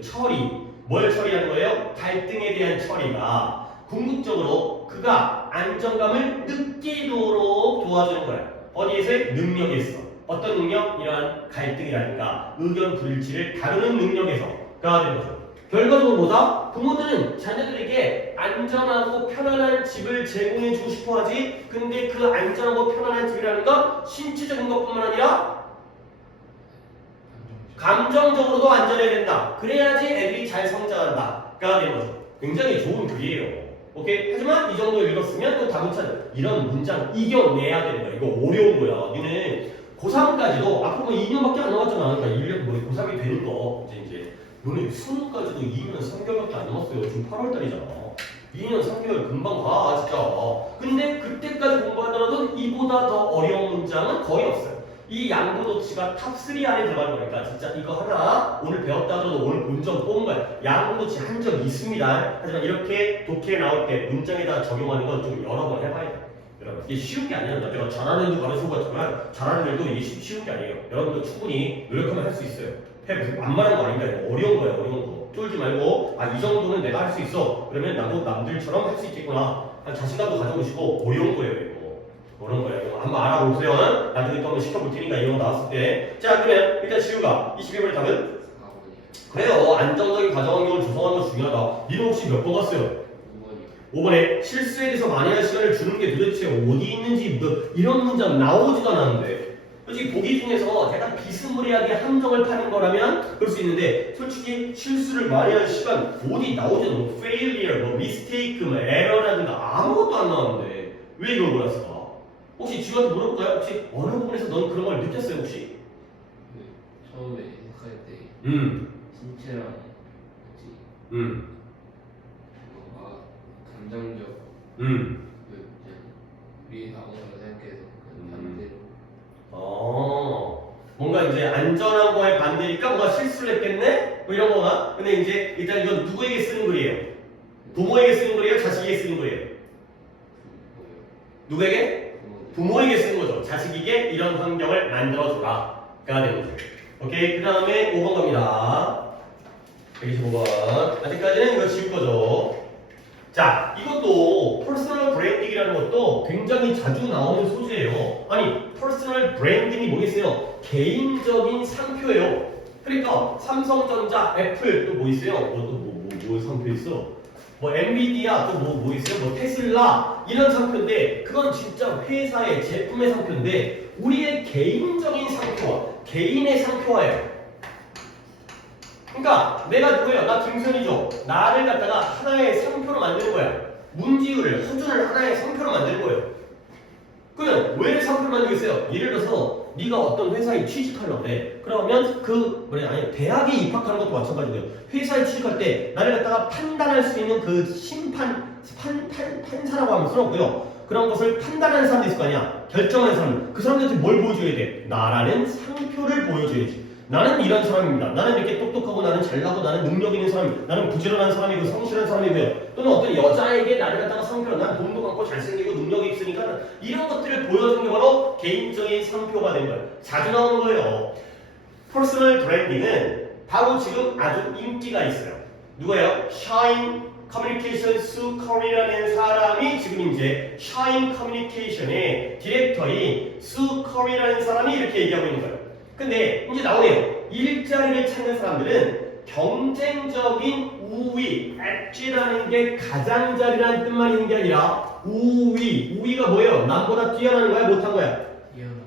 처리, 뭘 처리하는 거예요? 갈등에 대한 처리가 궁극적으로 그가 안정감을 느끼도록 도와주는 거야. 어디에서의 능력에서. 어떤 능력? 이러한 갈등이라든가 의견 불일치를 다루는 능력에서가 되는 거죠. 결과적으로 뭐다? 부모들은 자녀들에게 안전하고 편안한 집을 제공해주고 싶어하지. 근데 그 안전하고 편안한 집이라는 건 신체적인 것뿐만 아니라 감정적으로도 안전해야 된다. 그래야지 애들이 잘 성장한다가 되는 거죠. 굉장히 좋은 글이에요. 오케이? 하지만 이 정도 읽었으면 또 다못 찾아. 이런 문장 이겨내야 되는 거야. 이거 어려운 거야. 니는 고3까지도 앞으로 뭐 2년밖에 안 남았잖아. 그러니까 1년 뭐 고3이 되는 거. 이제 너네 수능까지도 2년 3개월밖에 안 남았어요. 지금 8월달이잖아. 2년 3개월 금방 가 진짜. 근데 그때까지 공부하더라도 이보다 더 어려운 문장은 거의 없어요. 이 양구도치가 탑3 안에 들어가는 거니까 진짜 이거 하나 오늘 배웠다 하더라도 오늘 본점 뽑은 거야. 양구도치 한 적 있습니다. 하지만 이렇게 독해에 나올 때 문장에다 적용하는 건 좀 여러 번 해봐야 돼. 여러분 이게 쉬운 게 아니야. 내가 잘하는 애도 가르쳐 봤지만 잘하는 애도 이게 쉬운 게 아니에요. 여러분도 충분히 노력하면 할 수 있어요. 무슨 만만한 거 아닙니다. 이거 어려운 거예요. 어려운 거. 쫄지 말고 이 정도는 내가 할 수 있어. 그러면 나도 남들처럼 할 수 있겠구나. 자신감도 가져오시고 어려운 거예요. 이거. 어려운 거예요. 이거 한번 알아보세요. 나중에 또 한번 시켜볼 테니까 이런 거 나왔을 때. 자 그러면 일단 지우가 22번의 답은? 4번이요. 그래요. 안정적인 가정환경을 조성하는 거 중요하다. 니는 혹시 몇 번 갔어요? 5번이요. 5번에 실수에 대해서 만회할 시간을 주는 게 도대체 어디 있는지 이런 문장 나오지도 않았는데 솔직히 보기 중에서 약간 비스무리하게 함정을 파는 거라면 그럴 수 있는데 솔직히 실수를 만회할 시간 어디 나오지 않아. 뭐 failure, 뭐 mistake, 뭐 error라든가 아무것도 안 나왔는데 왜 이걸 몰랐을까? 혹시 지우한테 물어볼까요? 혹시 어느 부분에서 넌 그런 걸 느꼈어요 혹시? 네. 처음에 해석할 때 신체랑 같이 뭔가 감정적 그냥 위에 나오는 걸 생각해서 반대로 뭔가 이제 안전한 거에 반대니까 뭔가 실수를 했겠네? 뭐 이런 거가. 근데 이제 일단 이건 누구에게 쓰는 글이에요? 부모에게 쓰는 글이에요? 자식에게 쓰는 글이에요? 누구에게? 부모에게 쓰는 거죠. 자식에게 이런 환경을 만들어줘라 가 되는 거죠. 오케이. 그 다음에 5번 갑니다. 125번. 아직까지는 이거 지울 거죠. 자, 이것도 퍼스널 브랜딩이라는 것도 굉장히 자주 나오는 소재예요. 아니, 퍼스널 브랜딩이 뭐겠어요? 개인적인 상표예요. 그러니까 삼성전자, 애플 또 뭐 있어요? 뭐 상표 있어? 뭐 엔비디아 또 뭐 있어요? 뭐 테슬라 이런 상표인데 그건 진짜 회사의 제품의 상표인데 우리의 개인적인 상표와 개인의 상표화예요. 그러니까 내가 누구예요? 나 김선이죠. 나를 갖다가 하나의 상표로 만드는 거야. 문지율을 허준을 하나의 상표로 만드는 거예요. 그러면 왜 상표를 만들고 있어요? 예를 들어서 네가 어떤 회사에 취직하려고 해. 그러면 대학에 입학하는 것도 마찬가지고요. 회사에 취직할 때 나를 갖다가 판단할 수 있는 그 판사라고 하면 쓰었고요. 그런 것을 판단하는 사람도 있을 거 아니야. 결정하는 사람. 그 사람들한테 뭘 보여줘야 돼? 나라는 상표를 보여줘야지. 나는 이런 사람입니다. 나는 이렇게 똑똑하고 나는 잘나고 나는 능력 있는 사람, 나는 부지런한 사람이고 성실한 사람이고요. 또는 어떤 여자에게 나를 갖다가 상표로 난 돈도 많고 잘생기고 능력이 있으니까 이런 것들을 보여주는 게 바로 개인적인 상표가 된 거예요. 자주 나오는 거예요. 퍼스널 브랜딩은 바로 지금 아주 인기가 있어요. 누가요? 샤인 커뮤니케이션 수 커리라는 사람이 지금 이제 샤인 커뮤니케이션의 디렉터인 수 커리라는 사람이 이렇게 얘기하고 있는 거예요. 근데 이제 나오네요. 일자리를 찾는 사람들은 경쟁적인 우위, 엣지라는 게 가장자리라는 뜻만 있는 게 아니라 우위가 뭐예요? 남보다 뛰어나는 거야? 못한 거야?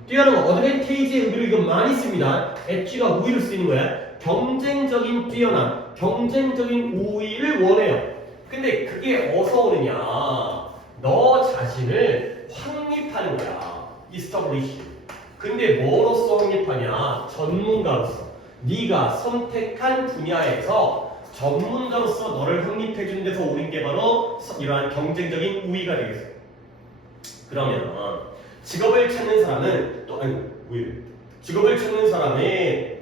뛰어난 거. 어드밴테이지의 의미를 이거 많이 씁니다. 엣지가 우위를 쓰는 거야. 경쟁적인 뛰어남, 경쟁적인 우위를 원해요. 근데 그게 어디서 오느냐? 너 자신을 확립하는 거야. establish. 근데 뭐로써 확립하냐? 전문가로서. 네가 선택한 분야에서 전문가로서 너를 확립해주는 데서 오는 게 바로 이러한 경쟁적인 우위가 되겠어요. 그러면 직업을 찾는 사람은 직업을 찾는 사람은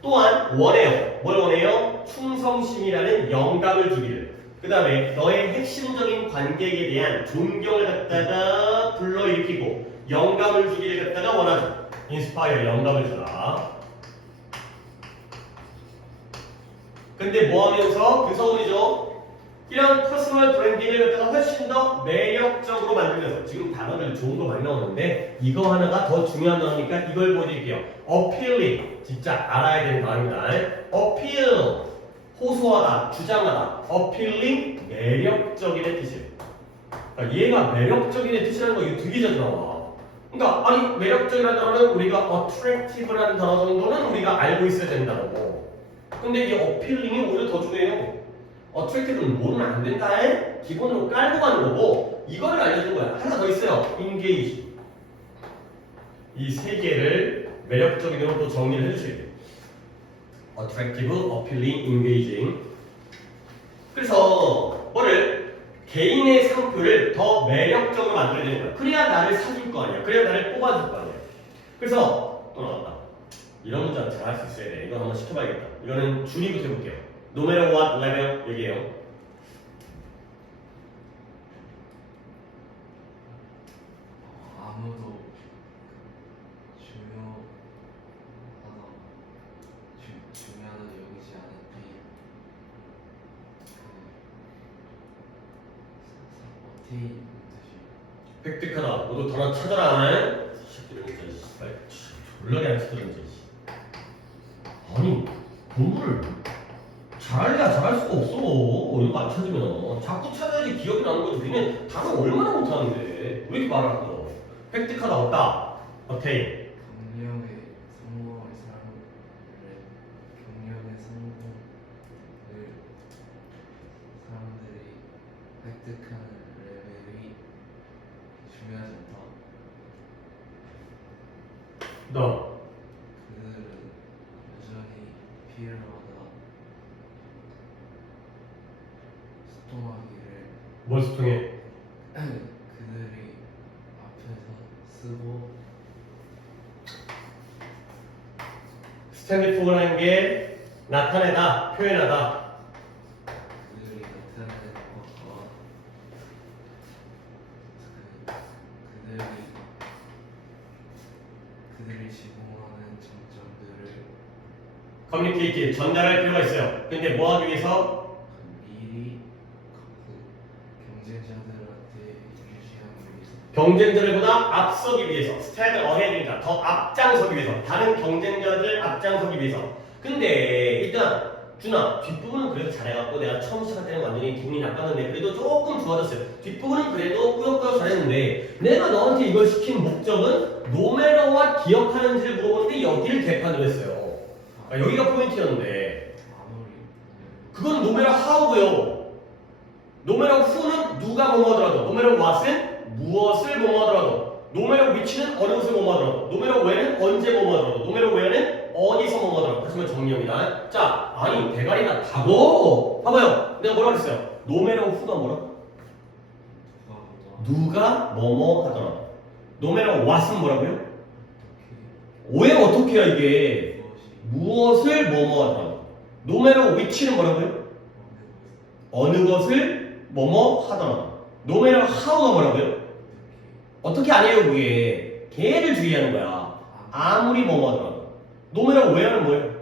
또한 원해요. 뭘 원해요? 충성심이라는 영감을 주기를. 그 다음에 너의 핵심적인 관객에 대한 존경을 갖다가 불러일으키고 영감을 주기를 갖다가 원하죠. 인스파이어, 영감을 주라. 근데 뭐 하면서? 근서운이죠. 이런 퍼스널 브랜딩을 갖다가 훨씬 더 매력적으로 만들면서 지금 단어들 좋은 거 많이 나오는데 이거 하나가 더 중요한 단어니까 이걸 보여드릴게요. appealing, 진짜 알아야 되는 단어입니다. appeal, 호소하다, 주장하다. appealing, 매력적인의 뜻이에요. 그러니까 얘가 매력적인의 뜻이라는 거 이거 되게 자주 나와. 그러니까 아니 매력적이라는 단어는 우리가 attractive라는 단어 정도는 우리가 알고 있어야 된다고. 근데 이 appealing이 오히려 더 중요해요. attractive는 모르면 안 된다. 기본으로 깔고 가는 거고 이걸 알려주는 거야. 하나 더 있어요. engage. 이 세 개를 매력적으로 또 정리를 해주셔야 돼요. attractive, appealing, engaging. 그래서 뭐를 개인의 상표를 더 매력적으로 만들어야 되는 거야. 그래야 나를 사줄 거 아니야. 그래야 나를 뽑아줄 거 아니야. 그래서 또 나왔다. 이런 문장 잘 할 수 있어야 돼. 이거 한번 시켜봐야겠다. 이거는 준이부터 해볼게요. No matter what level 얘기해요. 아무도 중요하다고 여기지 않은 어테인 뜻이 획득하다. 너도 단어 찾아라. 새끼들 진짜 씨발 졸라게 안 찾더라. 아니 공부를 잘할래야 잘할 수가 없어. 이거 안 찾으면 자꾸 찾아야지 기억이 나는 거지. 우리는 단어 얼마나 못하는데 왜 이렇게 말을 안 들어? 획득하다 없다. 어테인. 경력의 성공을 사람들이 획득하는 레벨이 중요하지 않다. 너 그들은 여전히 필요하다. 소통하기를 뭘 소통해? 그들이 앞에서 쓰고 스탠드 포그라는 게 나타내다, 표현하다. 그들이 나타내는 것과 그들이 제공하는 장점들을 커뮤니케이트 전달할 필요가 있어요. 근데 뭐 하기 위해서? 미리 경쟁자들한테 유지하기 위해서 경쟁자들보다 앞서기 위해서 stand ahead이니까 더 앞장서기 위해서 다른 경쟁자들 앞장서기 위해서. 근데 일단 준아 뒷부분은 그래도 잘해갖고 내가 처음 시작할 때는 완전히 기분이 나빴는데 그래도 조금 좋아졌어요. 뒷부분은 그래도 꾸역꾸역 잘했는데 내가 너한테 이걸 시킨 목적은 노메러와 기억하는지를 물어보는데 여기를 개판으로 했어요. 그러니까 여기가 포인트였는데 아무리 그건 노메러 하우고요. 노메러 후는 누가 뭐뭐 하더라도, 노메러 what은 무엇을 뭐뭐 하더라도, 노메러 which는 어느 것을 뭐뭐 하더라도, 노메러 when은 언제 뭐뭐 하더라도, 노메러 where는 어디서 뭐뭐 하더라도. 다시 한번 정리합니다. 자, 아니 대가리가 다고 봐봐요. 내가 뭐라 그랬어요? 노메러 후가 뭐라고? 누가 뭐뭐 하더라도. 노메러 what은 뭐라고요? 왜 어떻게 해야 이게 무엇을 뭐뭐 하더라도. 노메러 which는 뭐라고요? 어느 것을 뭐뭐 하더라도. 노메러 how가 뭐라고요? 어떻게 안 해요 그게. 걔를 주의하는 거야. 아무리 뭐뭐 하더라도. 노메러 where는 뭐예요?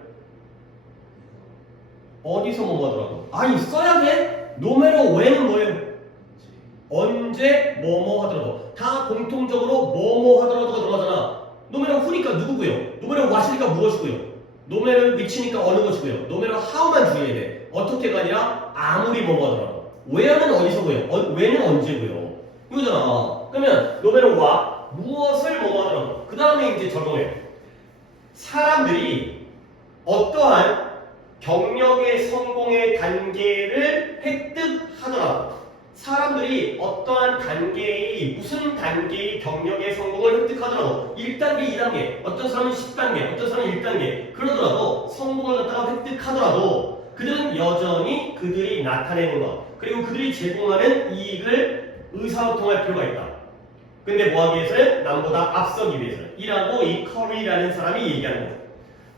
어디서 뭐뭐 하더라도. 아니 써야 돼? 노메러 when은 뭐예요? 언제 뭐뭐 하더라도. 다 공통적으로 뭐뭐 하더라도가 들어가잖아. 노메러 who니까 누구고요. 노메러 what이니까 무엇이고요. 노메러 which니까 어느 것이고요. 노메러 how만 주의해야 돼. 어떻게가 아니라 아무리 뭐뭐 하더라도. where는 어디서고요. when은 언제고요. 이거잖아. 그러면 노메러 what 무엇을 뭐뭐 하더라도. 그 다음에 이제 적용해요. 사람들이 어떠한 경력의 성공의 단계를 획득하더라도 사람들이 어떠한 단계의 무슨 단계의 경력의 성공을 획득하더라도 1단계, 2단계, 어떤 사람은 10단계, 어떤 사람은 1단계 그러더라도 성공을 갖다가 획득하더라도 그들은 여전히 그들이 나타내는 것 그리고 그들이 제공하는 이익을 의사소통할 필요가 있다. 근데 뭐 하기 위해서는? 남보다 앞서기 위해서는. 이라고 이 커리라는 사람이 얘기하는 거예요.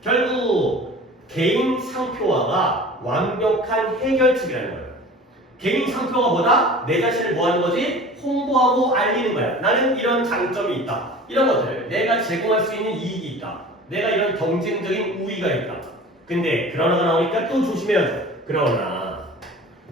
결국 개인 상표화가 완벽한 해결책이라는 거예요. 개인 상표화가 뭐다? 내 자신을 뭐 하는 거지? 홍보하고 알리는 거야. 나는 이런 장점이 있다. 이런 것들을 내가 제공할 수 있는 이익이 있다. 내가 이런 경쟁적인 우위가 있다. 근데 그러나가 나오니까 또 조심해야죠. 그러나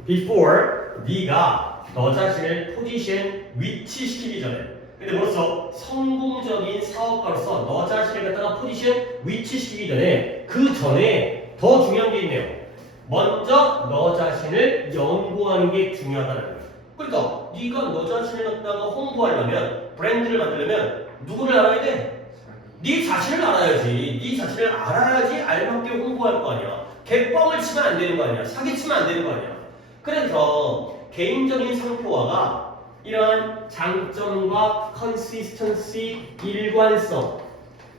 before 네가 너 자신을 포지션 위치시키기 전에 근데 벌써 성공적인 사업가로서 너 자신을 갖다가 포지션 위치시키기 전에 그 전에 더 중요한 게 있네요. 먼저 너 자신을 연구하는 게 중요하다는 거예요. 그러니까 네가 너 자신을 갖다가 홍보하려면 브랜드를 만들려면 누구를 알아야 돼? 네 자신을 알아야지. 네 자신을 알아야지 알맞게 홍보할 거 아니야. 개뻥을 치면 안 되는 거 아니야. 사기치면 안 되는 거 아니야. 그래서 개인적인 상표화가 이러한 장점과 컨시스턴시, 일관성에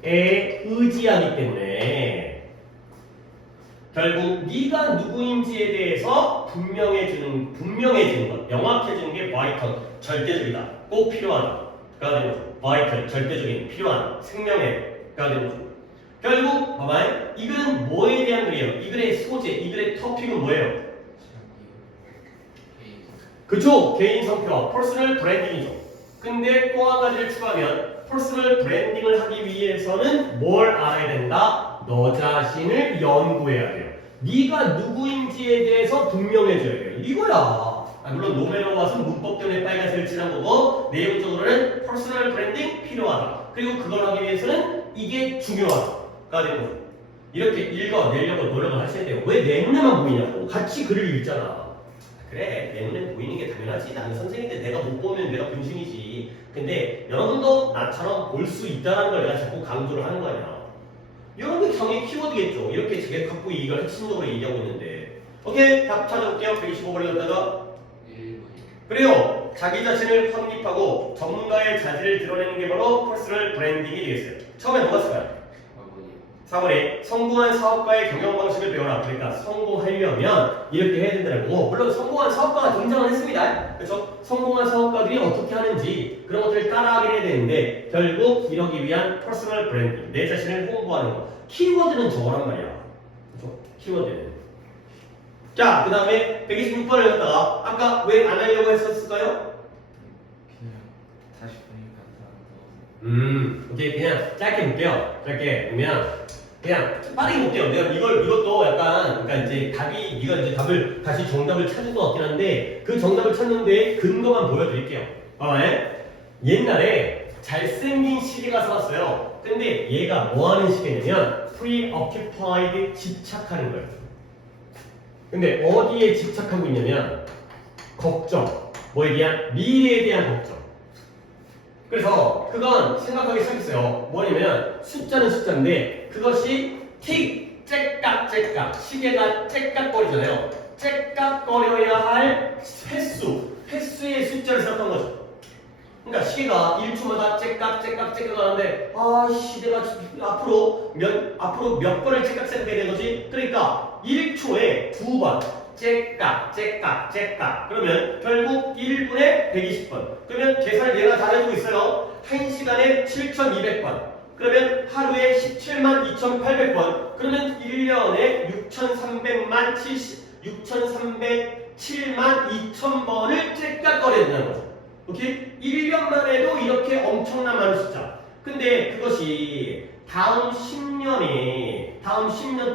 의지하기 때문에 결국 네가 누구인지에 대해서 분명해지는 것, 명확해지는 게 바이털, 절대적이다, 꼭 필요하다가 되는 거죠. 바이털, 절대적인, 필요한, 생명의가 되는 거죠. 결국 봐봐요. 이 글은 뭐에 대한 글이에요? 이 글의 소재, 이 글의 토픽은 뭐예요? 그쵸? 개인 성표와 퍼스널 브랜딩이죠. 근데 또 한 가지를 추가하면 퍼스널 브랜딩을 하기 위해서는 뭘 알아야 된다? 너 자신을 연구해야 돼요. 네가 누구인지에 대해서 분명해져야 돼요. 이거야. 물론 노메러 왓은 문법 때문에 빨간색을 칠한 거고 내용적으로는 퍼스널 브랜딩 필요하다. 그리고 그걸 하기 위해서는 이게 중요하다가 되는 거죠. 이렇게 읽어내려고 노력을 하셔야 돼요. 왜 내 눈에만 보이냐고. 같이 글을 읽잖아. 그래 내 눈에 보이는 게 당연하지. 나는 선생인데 내가 못 보면 내가 병신이지. 근데 여러분도 나처럼 볼 수 있다는 걸 내가 자꾸 강조를 하는 거 아니야. 이런 게 당연히 키워드겠죠. 이렇게 자기 갖고 이걸 핵심적으로 얘기하고 있는데 오케이 답 찾아볼게요. 125번을 갖다가 1번이요. 그래요. 자기 자신을 확립하고 전문가의 자질을 드러내는 게 바로 퍼스널 브랜딩이 되겠어요. 처음에 뭐가 있을까요? 4번에 성공한 사업가의 경영 방식을 배워라. 그러니까 성공하려면 이렇게 해야 된다는 거고 물론 성공한 사업가가 등장을 했습니다. 그렇죠? 성공한 사업가들이 어떻게 하는지 그런 것들을 따라하게 해야 되는데 결국 이러기 위한 퍼스널 브랜딩 내 자신을 홍보하는 거 키워드는 저거란 말이야. 그렇죠? 키워드는 자, 그 다음에 126번을 갖다가 아까 왜 안 하려고 했었을까요? 그냥 다시 보니까 다 넣어서 오케이 그냥 짧게 볼게요. 짧게 보면 그냥 빠르게 볼게요. 내가 이것도 약간, 그러니까 이제 네가 이제 답을, 다시 정답을 찾을 것 같긴 한데, 그 정답을 찾는데 근거만 보여드릴게요. 옛날에 잘생긴 시계가 살았어요. 근데 얘가 뭐 하는 시계냐면, preoccupied, 집착하는 거예요. 근데 어디에 집착하고 있냐면, 걱정. 뭐에 대한? 미래에 대한 걱정. 그래서 그건 생각하기 시작했어요. 뭐냐면 숫자는 숫자인데 그것이 틱, 째깍째깍 시계가 째깍거리잖아요. 째깍거려야 할 횟수의 숫자를 생각한 거죠. 그러니까 시계가 1초마다 째깍째깍째깍 하는데 시계가 앞으로 몇 번을 째깍째깍 해야 되는 거지? 그러니까 1초에 2번 째깍 그러면 결국 1분에 120번. 그러면 계산을 내가 다 해주고 있어요. 1시간에 7200번. 그러면 하루에 17만 2800번. 그러면 1년에 6307만 2000번을 째깍거려야 된다는 거죠. 오케이? 1년만 해도 이렇게 엄청난 많은 숫자. 근데 그것이 다음 10년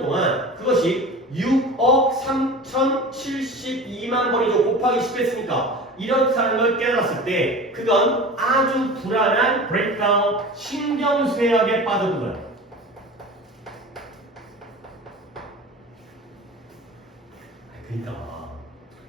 동안 그것이 6억 3072만 번이죠. 곱하기 10 했으니까 이렇다는 걸 깨달았을 때 그건 아주 불안한 브레이크다운 신경쇠약에 빠져든 거야. 그러니까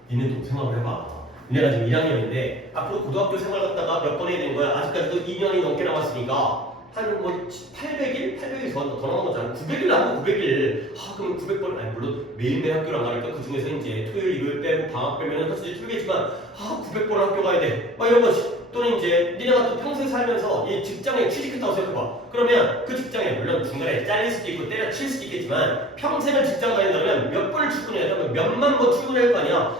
니네 동생하고 해봐. 니네가 지금 1학년인데 앞으로 고등학교 생활 갔다가 몇 번 해야 되는 거야. 아직까지도 2년이 넘게 남았으니까 한 뭐 800일? 800일 더 남은 거잖아. 900일 남고 900일. 그럼 900번, 아니 물론 매일매일 학교를 안 가니까 그 중에서 이제 토요일, 일요일 빼고 방학 빼면은 사실 틀리겠지만 900번 학교 가야 돼. 막 이런 거지. 또는 이제 니네가 또 평생 살면서 이 직장에 취직했다고 생각해봐. 그러면 그 직장에 물론 중간에 잘릴 수도 있고 때려칠 수도 있겠지만 평생을 직장 다닌다면 몇 번을 출근해야 돼? 몇만 번 출근해야 할 거 아니야.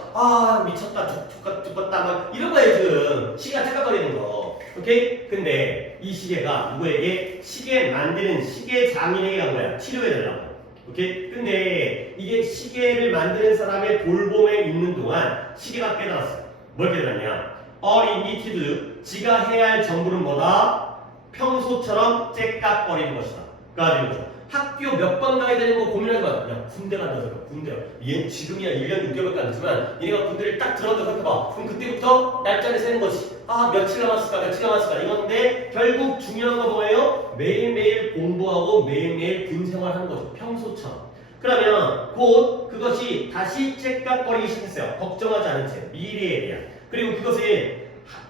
미쳤다, 죽었다 막 이런 거야 지금. 시계가 째깍거리는 거. 오케이? 근데 이 시계가 누구에게? 시계 만드는 시계 장인에게 간 거야. 치료해달라고. 오케이? 근데 이게 시계를 만드는 사람의 돌봄에 있는 동안 시계가 깨달았어요. 뭘 깨달았냐? All it needs to do, 지가 해야 할 정보는 뭐다? 평소처럼 째깍거리는 것이다. 그러는 거죠. 학교 몇 번 가야 되는 거 고민하지 마. 그냥 군대 간다 생각. 군대. 얘 지금이야 1년 6개월밖에 안 됐지만 얘네가 군대를 딱 들어간다 생각해봐. 그럼 그때부터 날짜를 세는 것이 며칠 남았을까 이건데 결국 중요한 건 뭐예요? 매일매일 공부하고 매일매일 군 생활하는 거죠. 평소처럼. 그러면 곧 그것이 다시 째깍거리기 시작했어요. 걱정하지 않은 채 미래에 대한. 그리고 그것이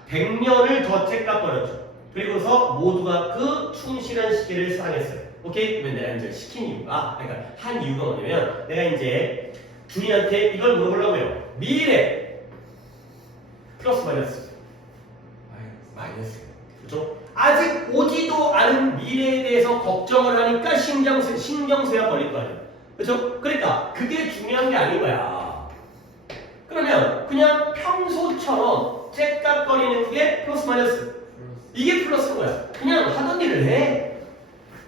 100년을 더 째깍거렸죠. 그리고서 모두가 그 충실한 시계를 사랑했어요. 오케이? 그러면 내가 이제 시킨 이유가, 그러니까 한 이유가 뭐냐면 내가 이제 준이한테 이걸 물어보려고요. 미래 플러스 마이너스. 그렇죠? 아직 오지도 않은 미래에 대해서 걱정을 하니까 신경쇠가 걸릴 거 아니에요. 그렇죠? 그러니까 그게 중요한 게 아닌 거야. 그러면 그냥 평소처럼 째깍거리는 게 플러스 마이너스. 이게 플러스인 거야. 그냥 하던 일을 해.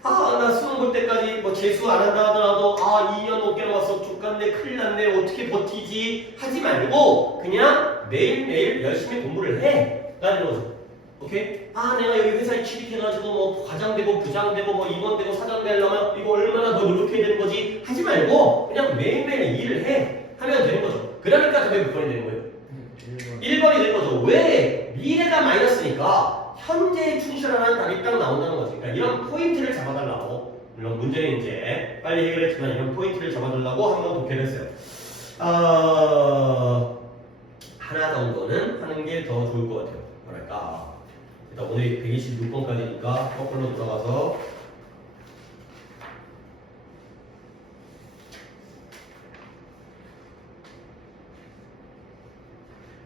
나 수능 볼 때까지 뭐 재수 안 한다 하더라도 2년 넘게 남았어. 죽겠네, 큰일 났네, 어떻게 버티지 하지 말고 그냥 매일매일 열심히 공부를 해. 라는 거죠. 오케이? 내가 여기 회사에 취직해가지고 뭐 과장되고 부장되고 뭐 임원되고 사장 되려면 이거 얼마나 더 노력해야 되는 거지 하지 말고 그냥 매일매일 일을 해. 하면 되는 거죠. 그러니까 답이 몇 번이 되는 거예요? 1번이 되는 거죠. 왜? 미래가 마이너스니까 현재에 충실하는 답이 딱 나온다는 거지. 그러니까 이런 포인트를 잡아달라고. 물론 문제는 이제 빨리 해결했지만 이런 포인트를 잡아달라고 한번 독해를 했어요. 하나 정도는 하는 게 더 좋을 것 같아요. 뭐랄까. 일단 오늘 126번까지니까 거꾸로 들어가서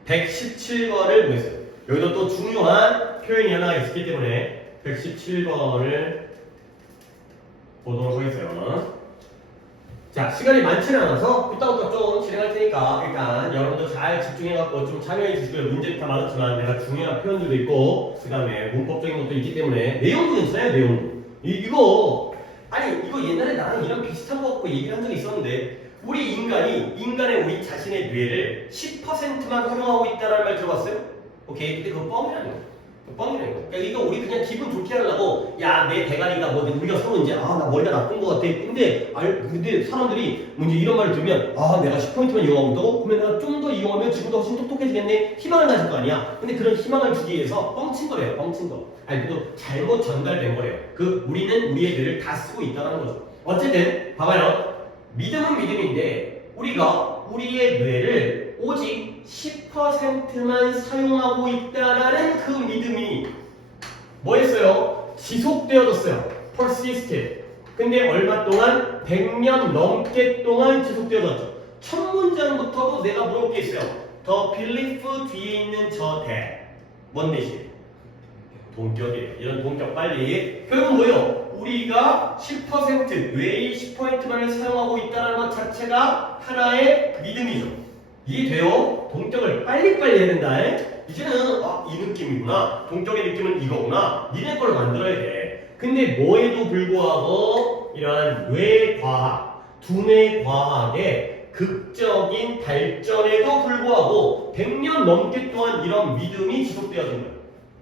(117번을) 보겠어요. 여기도 또 중요한 표현이 하나 있기 때문에 117번을 보도록 하겠어요. 자, 시간이 많지는 않아서 이따부터 좀 진행할 테니까 일단 여러분도 잘 집중해갖고 좀 참여해 주시고요. 문제는 다 많았지만 내가 중요한 표현들도 있고 그 다음에 문법적인 것도 있기 때문에 내용도 괜찮아요. 내용도. 이거 옛날에 나랑 이런 비슷한 거 갖고 얘기를 한 적이 있었는데 우리 인간의 우리 자신의 뇌를 10%만 활용하고 있다는 말 들어봤어요? 오케이. 근데 그건 뻥이라는 거예요. 뻥이네. 그러니까 이거 우리 그냥 기분 좋게 하려고 야 내 대가리가 뭐 우리가 서로 이제 아 나 머리가 나쁜 것 같아. 근데 사람들이 뭐 이제 이런 말을 들으면 아 내가 10포인트만 이용하고 있다고? 그러면 내가 좀 더 이용하면 지금도 훨씬 똑똑해지겠네. 희망을 가질 거 아니야. 근데 그런 희망을 주기 위해서 뻥친 거래요. 뻥친 거. 아니 또 잘못 전달된 거래요. 우리는 우리의 뇌를 다 쓰고 있다는 거죠. 어쨌든 봐봐요. 믿음은 믿음인데 우리가 우리의 뇌를 오직 10%만 사용하고 있다라는 그 믿음이 뭐였어요? 지속되어졌어요. persisted. 근데 얼마 동안? 100년 넘게 동안 지속되어졌죠. 첫 문장부터도 내가 물어볼 게 있어요. The belief 뒤에 있는 저 대. 뭔 대신? 동격이에요. 이런 동격 빨리. 결국은 뭐예요? 우리가 10% 뇌의 10%만을 사용하고 있다는 것 자체가 하나의 믿음이죠. 이해돼요? 동격을 빨리빨리 해야 된다. 이제는 이 느낌이구나. 동격의 느낌은 이거구나. 니네 걸 만들어야 돼. 근데 뭐에도 불구하고 이러한 뇌과학, 두뇌 과학의 극적인 발전에도 불구하고 100년 넘게 동안 이런 믿음이 지속되어진 거예요.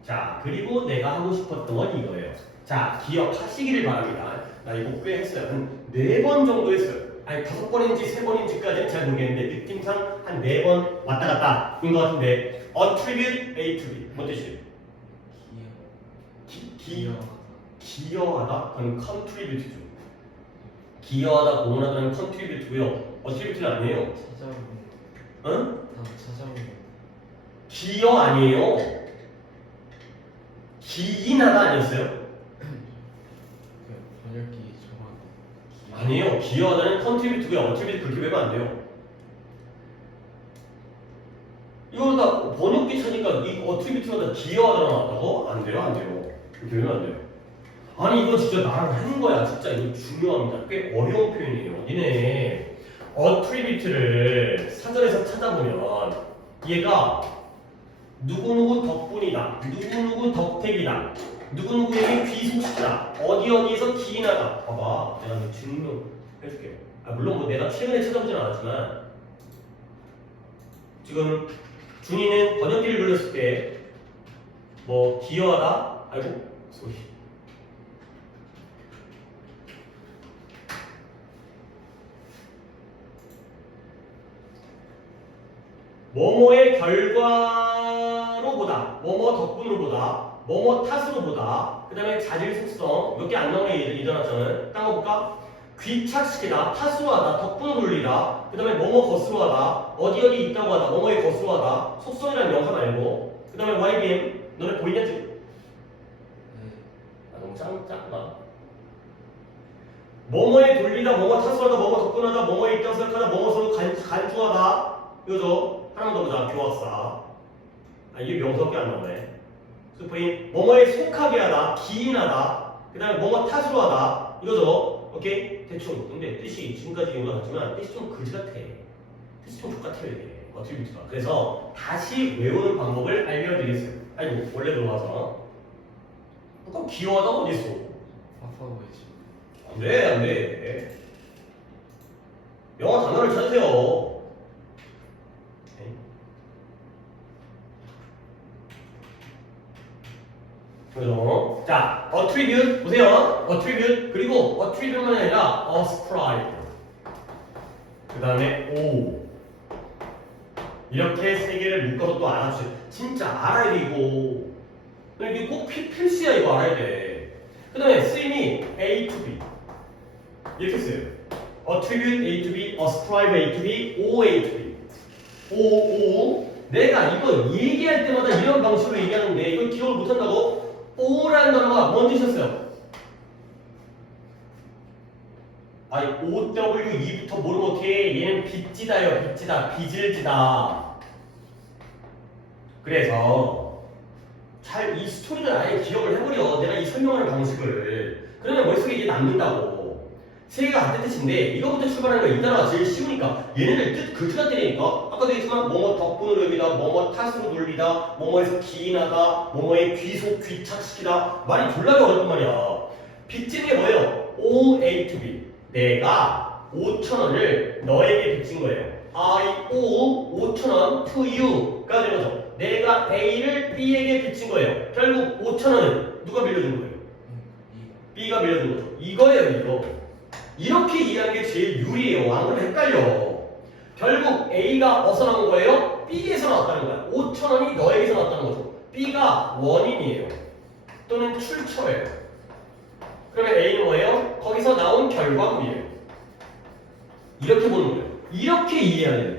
자, 그리고 내가 하고 싶었던 건 이거예요. 자, 기억하시기를 바랍니다. 나 이거 꽤 했어요. 한 4번 정도 했어요. 아니 5번인지 3번인지까지는 잘 모르겠는데 느낌상 한 4번 왔다 갔다 인것 같은데 attribute A to B 뭔 뜻이에요? 기여하다? 그건 contribute죠. 기여하다, 공헌하다는 contribute고요. attribute는 아니에요. 찾아오는 응? 찾아오는 기여 아니에요. 기인하다 아니었어요? 그 번역기 정확 아니에요. 기여하다는 contribute고요. attribute 그렇게 외우면 안 돼요. 이거 다 번역기 차니까 이 attribute가 다 기여하다 나왔다고? 안 돼요, 안 돼요. 그렇게 외우면 안 돼요. 아니 이거 진짜 나랑 하는 거야. 진짜 이거 중요합니다. 꽤 어려운 표현이에요. 니네 attribute를 사전에서 찾아보면 얘가 누구누구 덕분이다, 누구누구 덕택이다, 누구누구에게 귀속시키다, 어디어디에서 기인하다. 봐봐, 내가 이거 증명해줄게요. 물론 뭐 내가 최근에 찾아보진 않았지만 지금 준이는 번역기를 눌렀을 때 뭐 기여하다, 아이고 소리. 뭐뭐의 결과로 보다, 뭐뭐 덕분으로 보다, 뭐뭐 탓으로 보다, 그 다음에 자질 속성 몇 개 안 나오네 이전학점은 딴 거 볼까? 귀착시키다, 탓으로 하다, 덕분으로 돌리다, 그 다음에 뭐뭐 것으로 하다, 어디 어디 있다고 하다, 뭐뭐의 것으로 하다, 속성이라는 명사 말고, 그 다음에 YBM 너네 보이냐 지금? 너무 작구나. 뭐뭐에 돌리다, 뭐뭐 탓으로 하다, 뭐뭐 덕분으로 하다, 뭐뭐에 있다고 생각하다, 뭐뭐 서로 간주하다, 이거죠? 하나만 더 보자. 교합사. 이게 명사밖에 안 나오네. 스포인 뭐뭐에 속하게 하다, 기인하다, 그 다음에 뭐뭐 탓으로 하다, 이거죠? 오케이? 대충. 근데 뜻이 지금까지 이유가 같지만 뜻이 좀 그지 같아. 뜻이 좀 똑같아요 이게. 어트리뷰트가. 그래서 다시 외우는 방법을 알려드리겠어요. 아이고 원래 들어와서. 그럼 기여하다 어디 있어? 파파고이지 안돼 안돼. 영어 단어를 찾으세요. 그래서 자, attribute 보세요. attribute 그리고 attribute만 아니라 ascribe. 그 다음에 o. 이렇게 세 개를 묶어서 또 알아주세요. 진짜 알아야 돼 이거. 이게 꼭 필수야 이거 알아야 돼. 그 다음에 쓰임이 A to B 이렇게 써요. attribute A to B, ascribe A to B, o A to B. o. 내가 이거 얘기할 때마다 이런 방식으로 얘기하는데 이걸 기억을 못한다고? O라는 단어가 뭔 뜻이었어요? 아니 OWE부터 모르면 어떻게 얘는 빚지다예요. 빚지다. 빚을 지다. 그래서 잘 이 스토리를 아예 기억을 해버려. 내가 이 설명하는 방식을. 그러면 머릿속에 이게 남는다고. 세 개가 같은 뜻인데 이거부터 출발하는 거야. 이 단어가 제일 쉬우니까 얘네들 뜻 그지가 때리니까 아까도 얘기했지만 뭐뭐 덕분으로 여기다 뭐뭐 탓으로 돌리다 뭐뭐에서 기인하다 뭐뭐에 귀착시키다 말이 졸라게 어렵단 말이야. 빚진 게 뭐예요? O A to B. 내가 5,000원을 너에게 빚진 거예요. I owe 5,000원 to you가 되는 거죠. 내가 A를 B에게 빚진 거예요. 결국 5,000원은 누가 빌려준 거예요? B가 빌려준 거죠. 이거예요, 이거. 이렇게 이해하는 게 제일 유리해요. 안 그러면 헷갈려. 결국 A가 어디서 나온 거예요? B에서 나왔다는 거야. 5,000원이 너에게서 나왔다는 거죠. B가 원인이에요. 또는 출처예요. 그러면 A는 뭐예요? 거기서 나온 결과물이에요. 이렇게 보는 거예요. 이렇게 이해해야 돼요.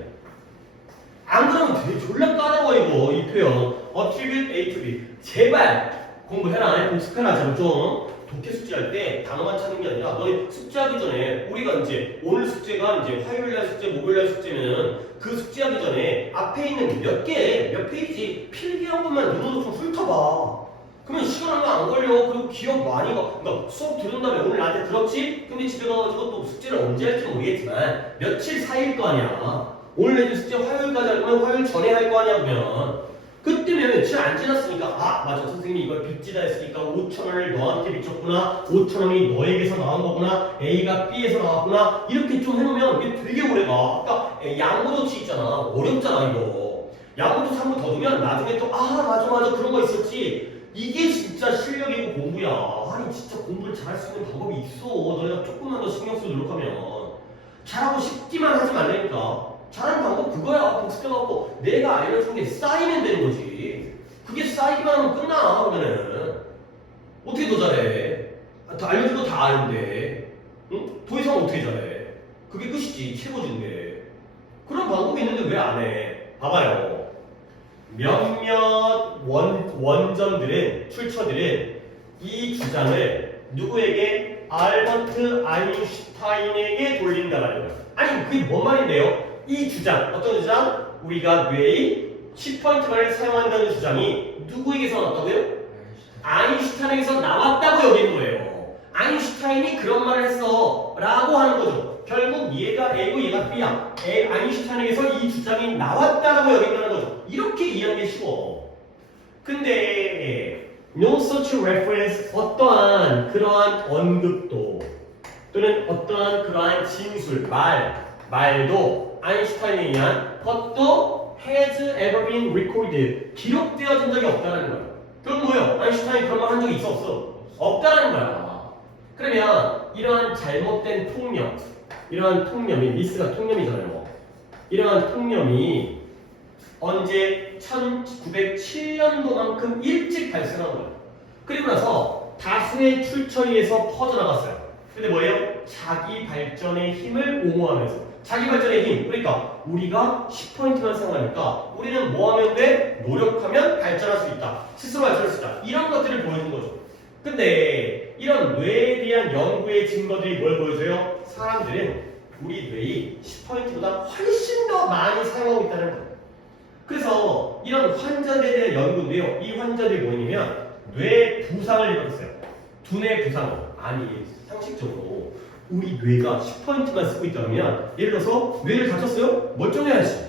안 그러면 되게 졸라 까다로워 이거 이 표현. attribute A to B. 제발 공부해라. 복습해라. 잘 좀. 독해 숙제할 때 단어만 찾는 게 아니라 너희 숙제하기 전에 우리가 이제 오늘 숙제가 이제 화요일날 숙제, 목요일날 숙제면 그 숙제하기 전에 앞에 있는 몇 페이지 필기한 것만 눈으로 좀 훑어봐. 그러면 시간 얼마 안 걸려. 그리고 기억 많이 가. 그러니까 수업 들은 다음에 오늘 나한테 들었지? 근데 집에 가가지고 또 숙제를 언제 할지 모르겠지만 며칠 사이일 거 아니야. 오늘 내준 숙제 화요일까지 할 거면 화요일 전에 할 거 아니야 그러면. 그때면 며칠 안 지났으니까 아 맞아 선생님이 이걸 빚지다 했으니까 5,000원을 너한테 빚졌구나 5,000원이 너에게서 나온 거구나 A가 B에서 나왔구나 이렇게 좀 해놓으면 이게 되게 오래가. 아까 양보조치 있잖아. 어렵잖아 이거. 양보조치 한 번 더 두면 나중에 또 아 맞아 그런 거 있었지. 이게 진짜 실력이고 공부야. 아니 진짜 공부를 잘할 수 있는 방법이 있어. 너네가 조금만 더 신경 쓰고 노력하면. 잘하고 싶기만 하지 말라니까. 잘하는 방법 그거야. 복습해갖고 내가 알려준 게 쌓이면 되는 거지. 그게 쌓이기만 하면 끝나. 그러면은 어떻게 더 잘해? 다 알려준 거 다 아는데 응? 더 이상 어떻게 잘해? 그게 끝이지. 최고지인데. 그런 방법이 있는데 왜 안 해? 봐봐요. 몇몇 원전들은 출처들은 이 주장을 누구에게? 알버트 아인슈타인에게 돌린다라는 거야. 아니 그게 뭔 말인데요? 이 주장, 어떤 주장? 우리가 뇌의 10포인트만을 사용한다는 주장이 누구에게서 나왔다고요? 아인슈타인에게서 나왔다고 여기는 거예요. 아인슈타인이 그런 말을 했어 라고 하는 거죠. 결국 얘가 A고 얘가 B야. 아인슈타인에게서 이 주장이 나왔다라고 여긴다는 거죠. 이렇게 이해하는 게 쉬워. 근데 no such reference, 어떠한 그러한 언급도 또는 어떠한 그러한 진술, 말도 아인슈타인에 의한 것도 has ever been recorded, 기록되어진 적이 없다는 거예요. 그럼 뭐예요? 아인슈타인이 그런 말 한 적이 있어 없어? 없다는 거야. 그러면 이러한 잘못된 통념, 이러한 통념이 미스가 통념이잖아요. 이러한 통념이 언제 1907년도만큼 일찍 발생한 거예요. 그리고 나서 다수의 출처에 의해서 퍼져나갔어요. 근데 뭐예요? 자기 발전의 힘을 옹호하면서. 자기 발전의 힘. 그러니까 우리가 10포인트만 사용하니까 우리는 뭐 하면 돼? 노력하면 발전할 수 있다. 스스로 발전할 수 있다. 이런 것들을 보여준 거죠. 근데 이런 뇌에 대한 연구의 증거들이 뭘 보여줘요? 사람들은 우리 뇌의 10포인트보다 훨씬 더 많이 사용하고 있다는 거예요. 그래서 이런 환자들에 대한 연구인데요. 이 환자들이 뭐냐면 뇌 부상을 일으켰어요. 두뇌 부상을. 아니 상식적으로 우리 뇌가 10포인트만 쓰고 있다면 예를 들어서 뇌를 다쳤어요? 멀쩡해야지.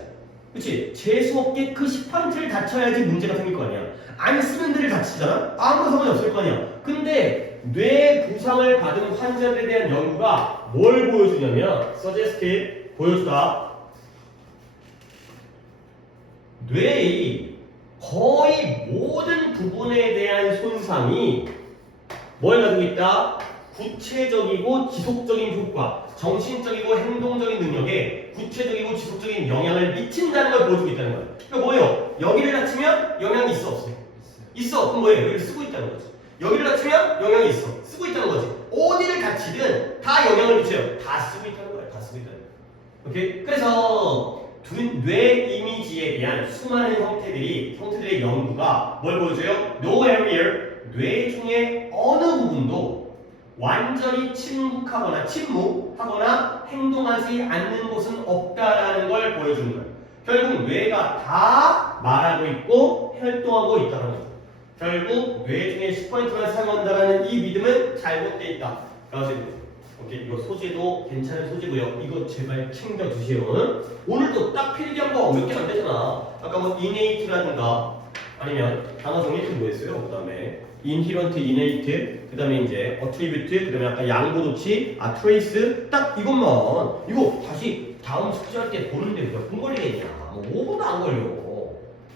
그치? 재수없게 그 10포인트를 다쳐야지 문제가 생길 거 아니야. 안 쓰는 데를 다치잖아? 아무런 상관이 없을 거 아니야. 근데 뇌 부상을 받은 환자들에 대한 연구가 뭘 보여주냐면 suggested, 보여주다. 뇌의 거의 모든 부분에 대한 손상이 뭘 가지고 있다? 구체적이고 지속적인 효과, 정신적이고 행동적인 능력에 구체적이고 지속적인 영향을 미친다는 걸 보여주고 있다는 거예요. 그러니까 뭐예요? 여기를 다치면 영향이 있어 없어? 있어. 그럼 뭐예요? 여기를 쓰고 있다는 거지. 여기를 다치면 영향이 있어. 쓰고 있다는 거지. 어디를 다치든 다 영향을 미쳐요. 다 쓰고 있다는 거예요. 다 쓰고 있다는 거예요. 오케이? 그래서 뇌 이미지에 대한 수많은 형태들의 연구가 뭘 보여줘요? No area, 뇌 중에 어느 부분도 완전히 침묵하거나 행동하지 않는 곳은 없다라는 걸 보여주는 거예요. 결국 뇌가 다 말하고 있고 활동하고 있다는 거죠. 결국 뇌 중에 10포인트만 사용한다는 이 믿음은 잘못되어 있다. 오케이, 이거 소재도 괜찮은 소재고요. 이거 제발 챙겨주세요. 오늘도 딱 필기한 거 몇 개 안 되잖아. 아까 뭐 innate라든가 아니면 단어 정리 좀 뭐였어요? 그 다음에 inherent, innate 그 다음에 이제 어트리뷰트, 그 다음에 아까 양보도치, 트레이스, 딱 이것만. 이거 다시 다음 숙제할 때 보는데 몇 분 걸리겠냐. 뭐 5분도 안 걸려.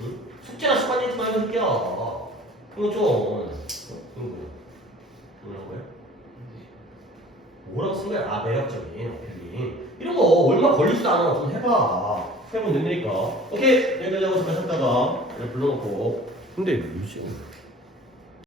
응? 숙제나 습관 내지 말고 새끼야. 이거 좀. 이거 뭐라는 거야? 뭐라고 쓴 거야? 매력적인 어필링. 이런 거 얼마 걸리지도 않아. 좀 해봐. 해보면 된다니까. 오케이. 여기까지 하고 잠깐 쉬었다가 불러놓고. 근데 몇 시간?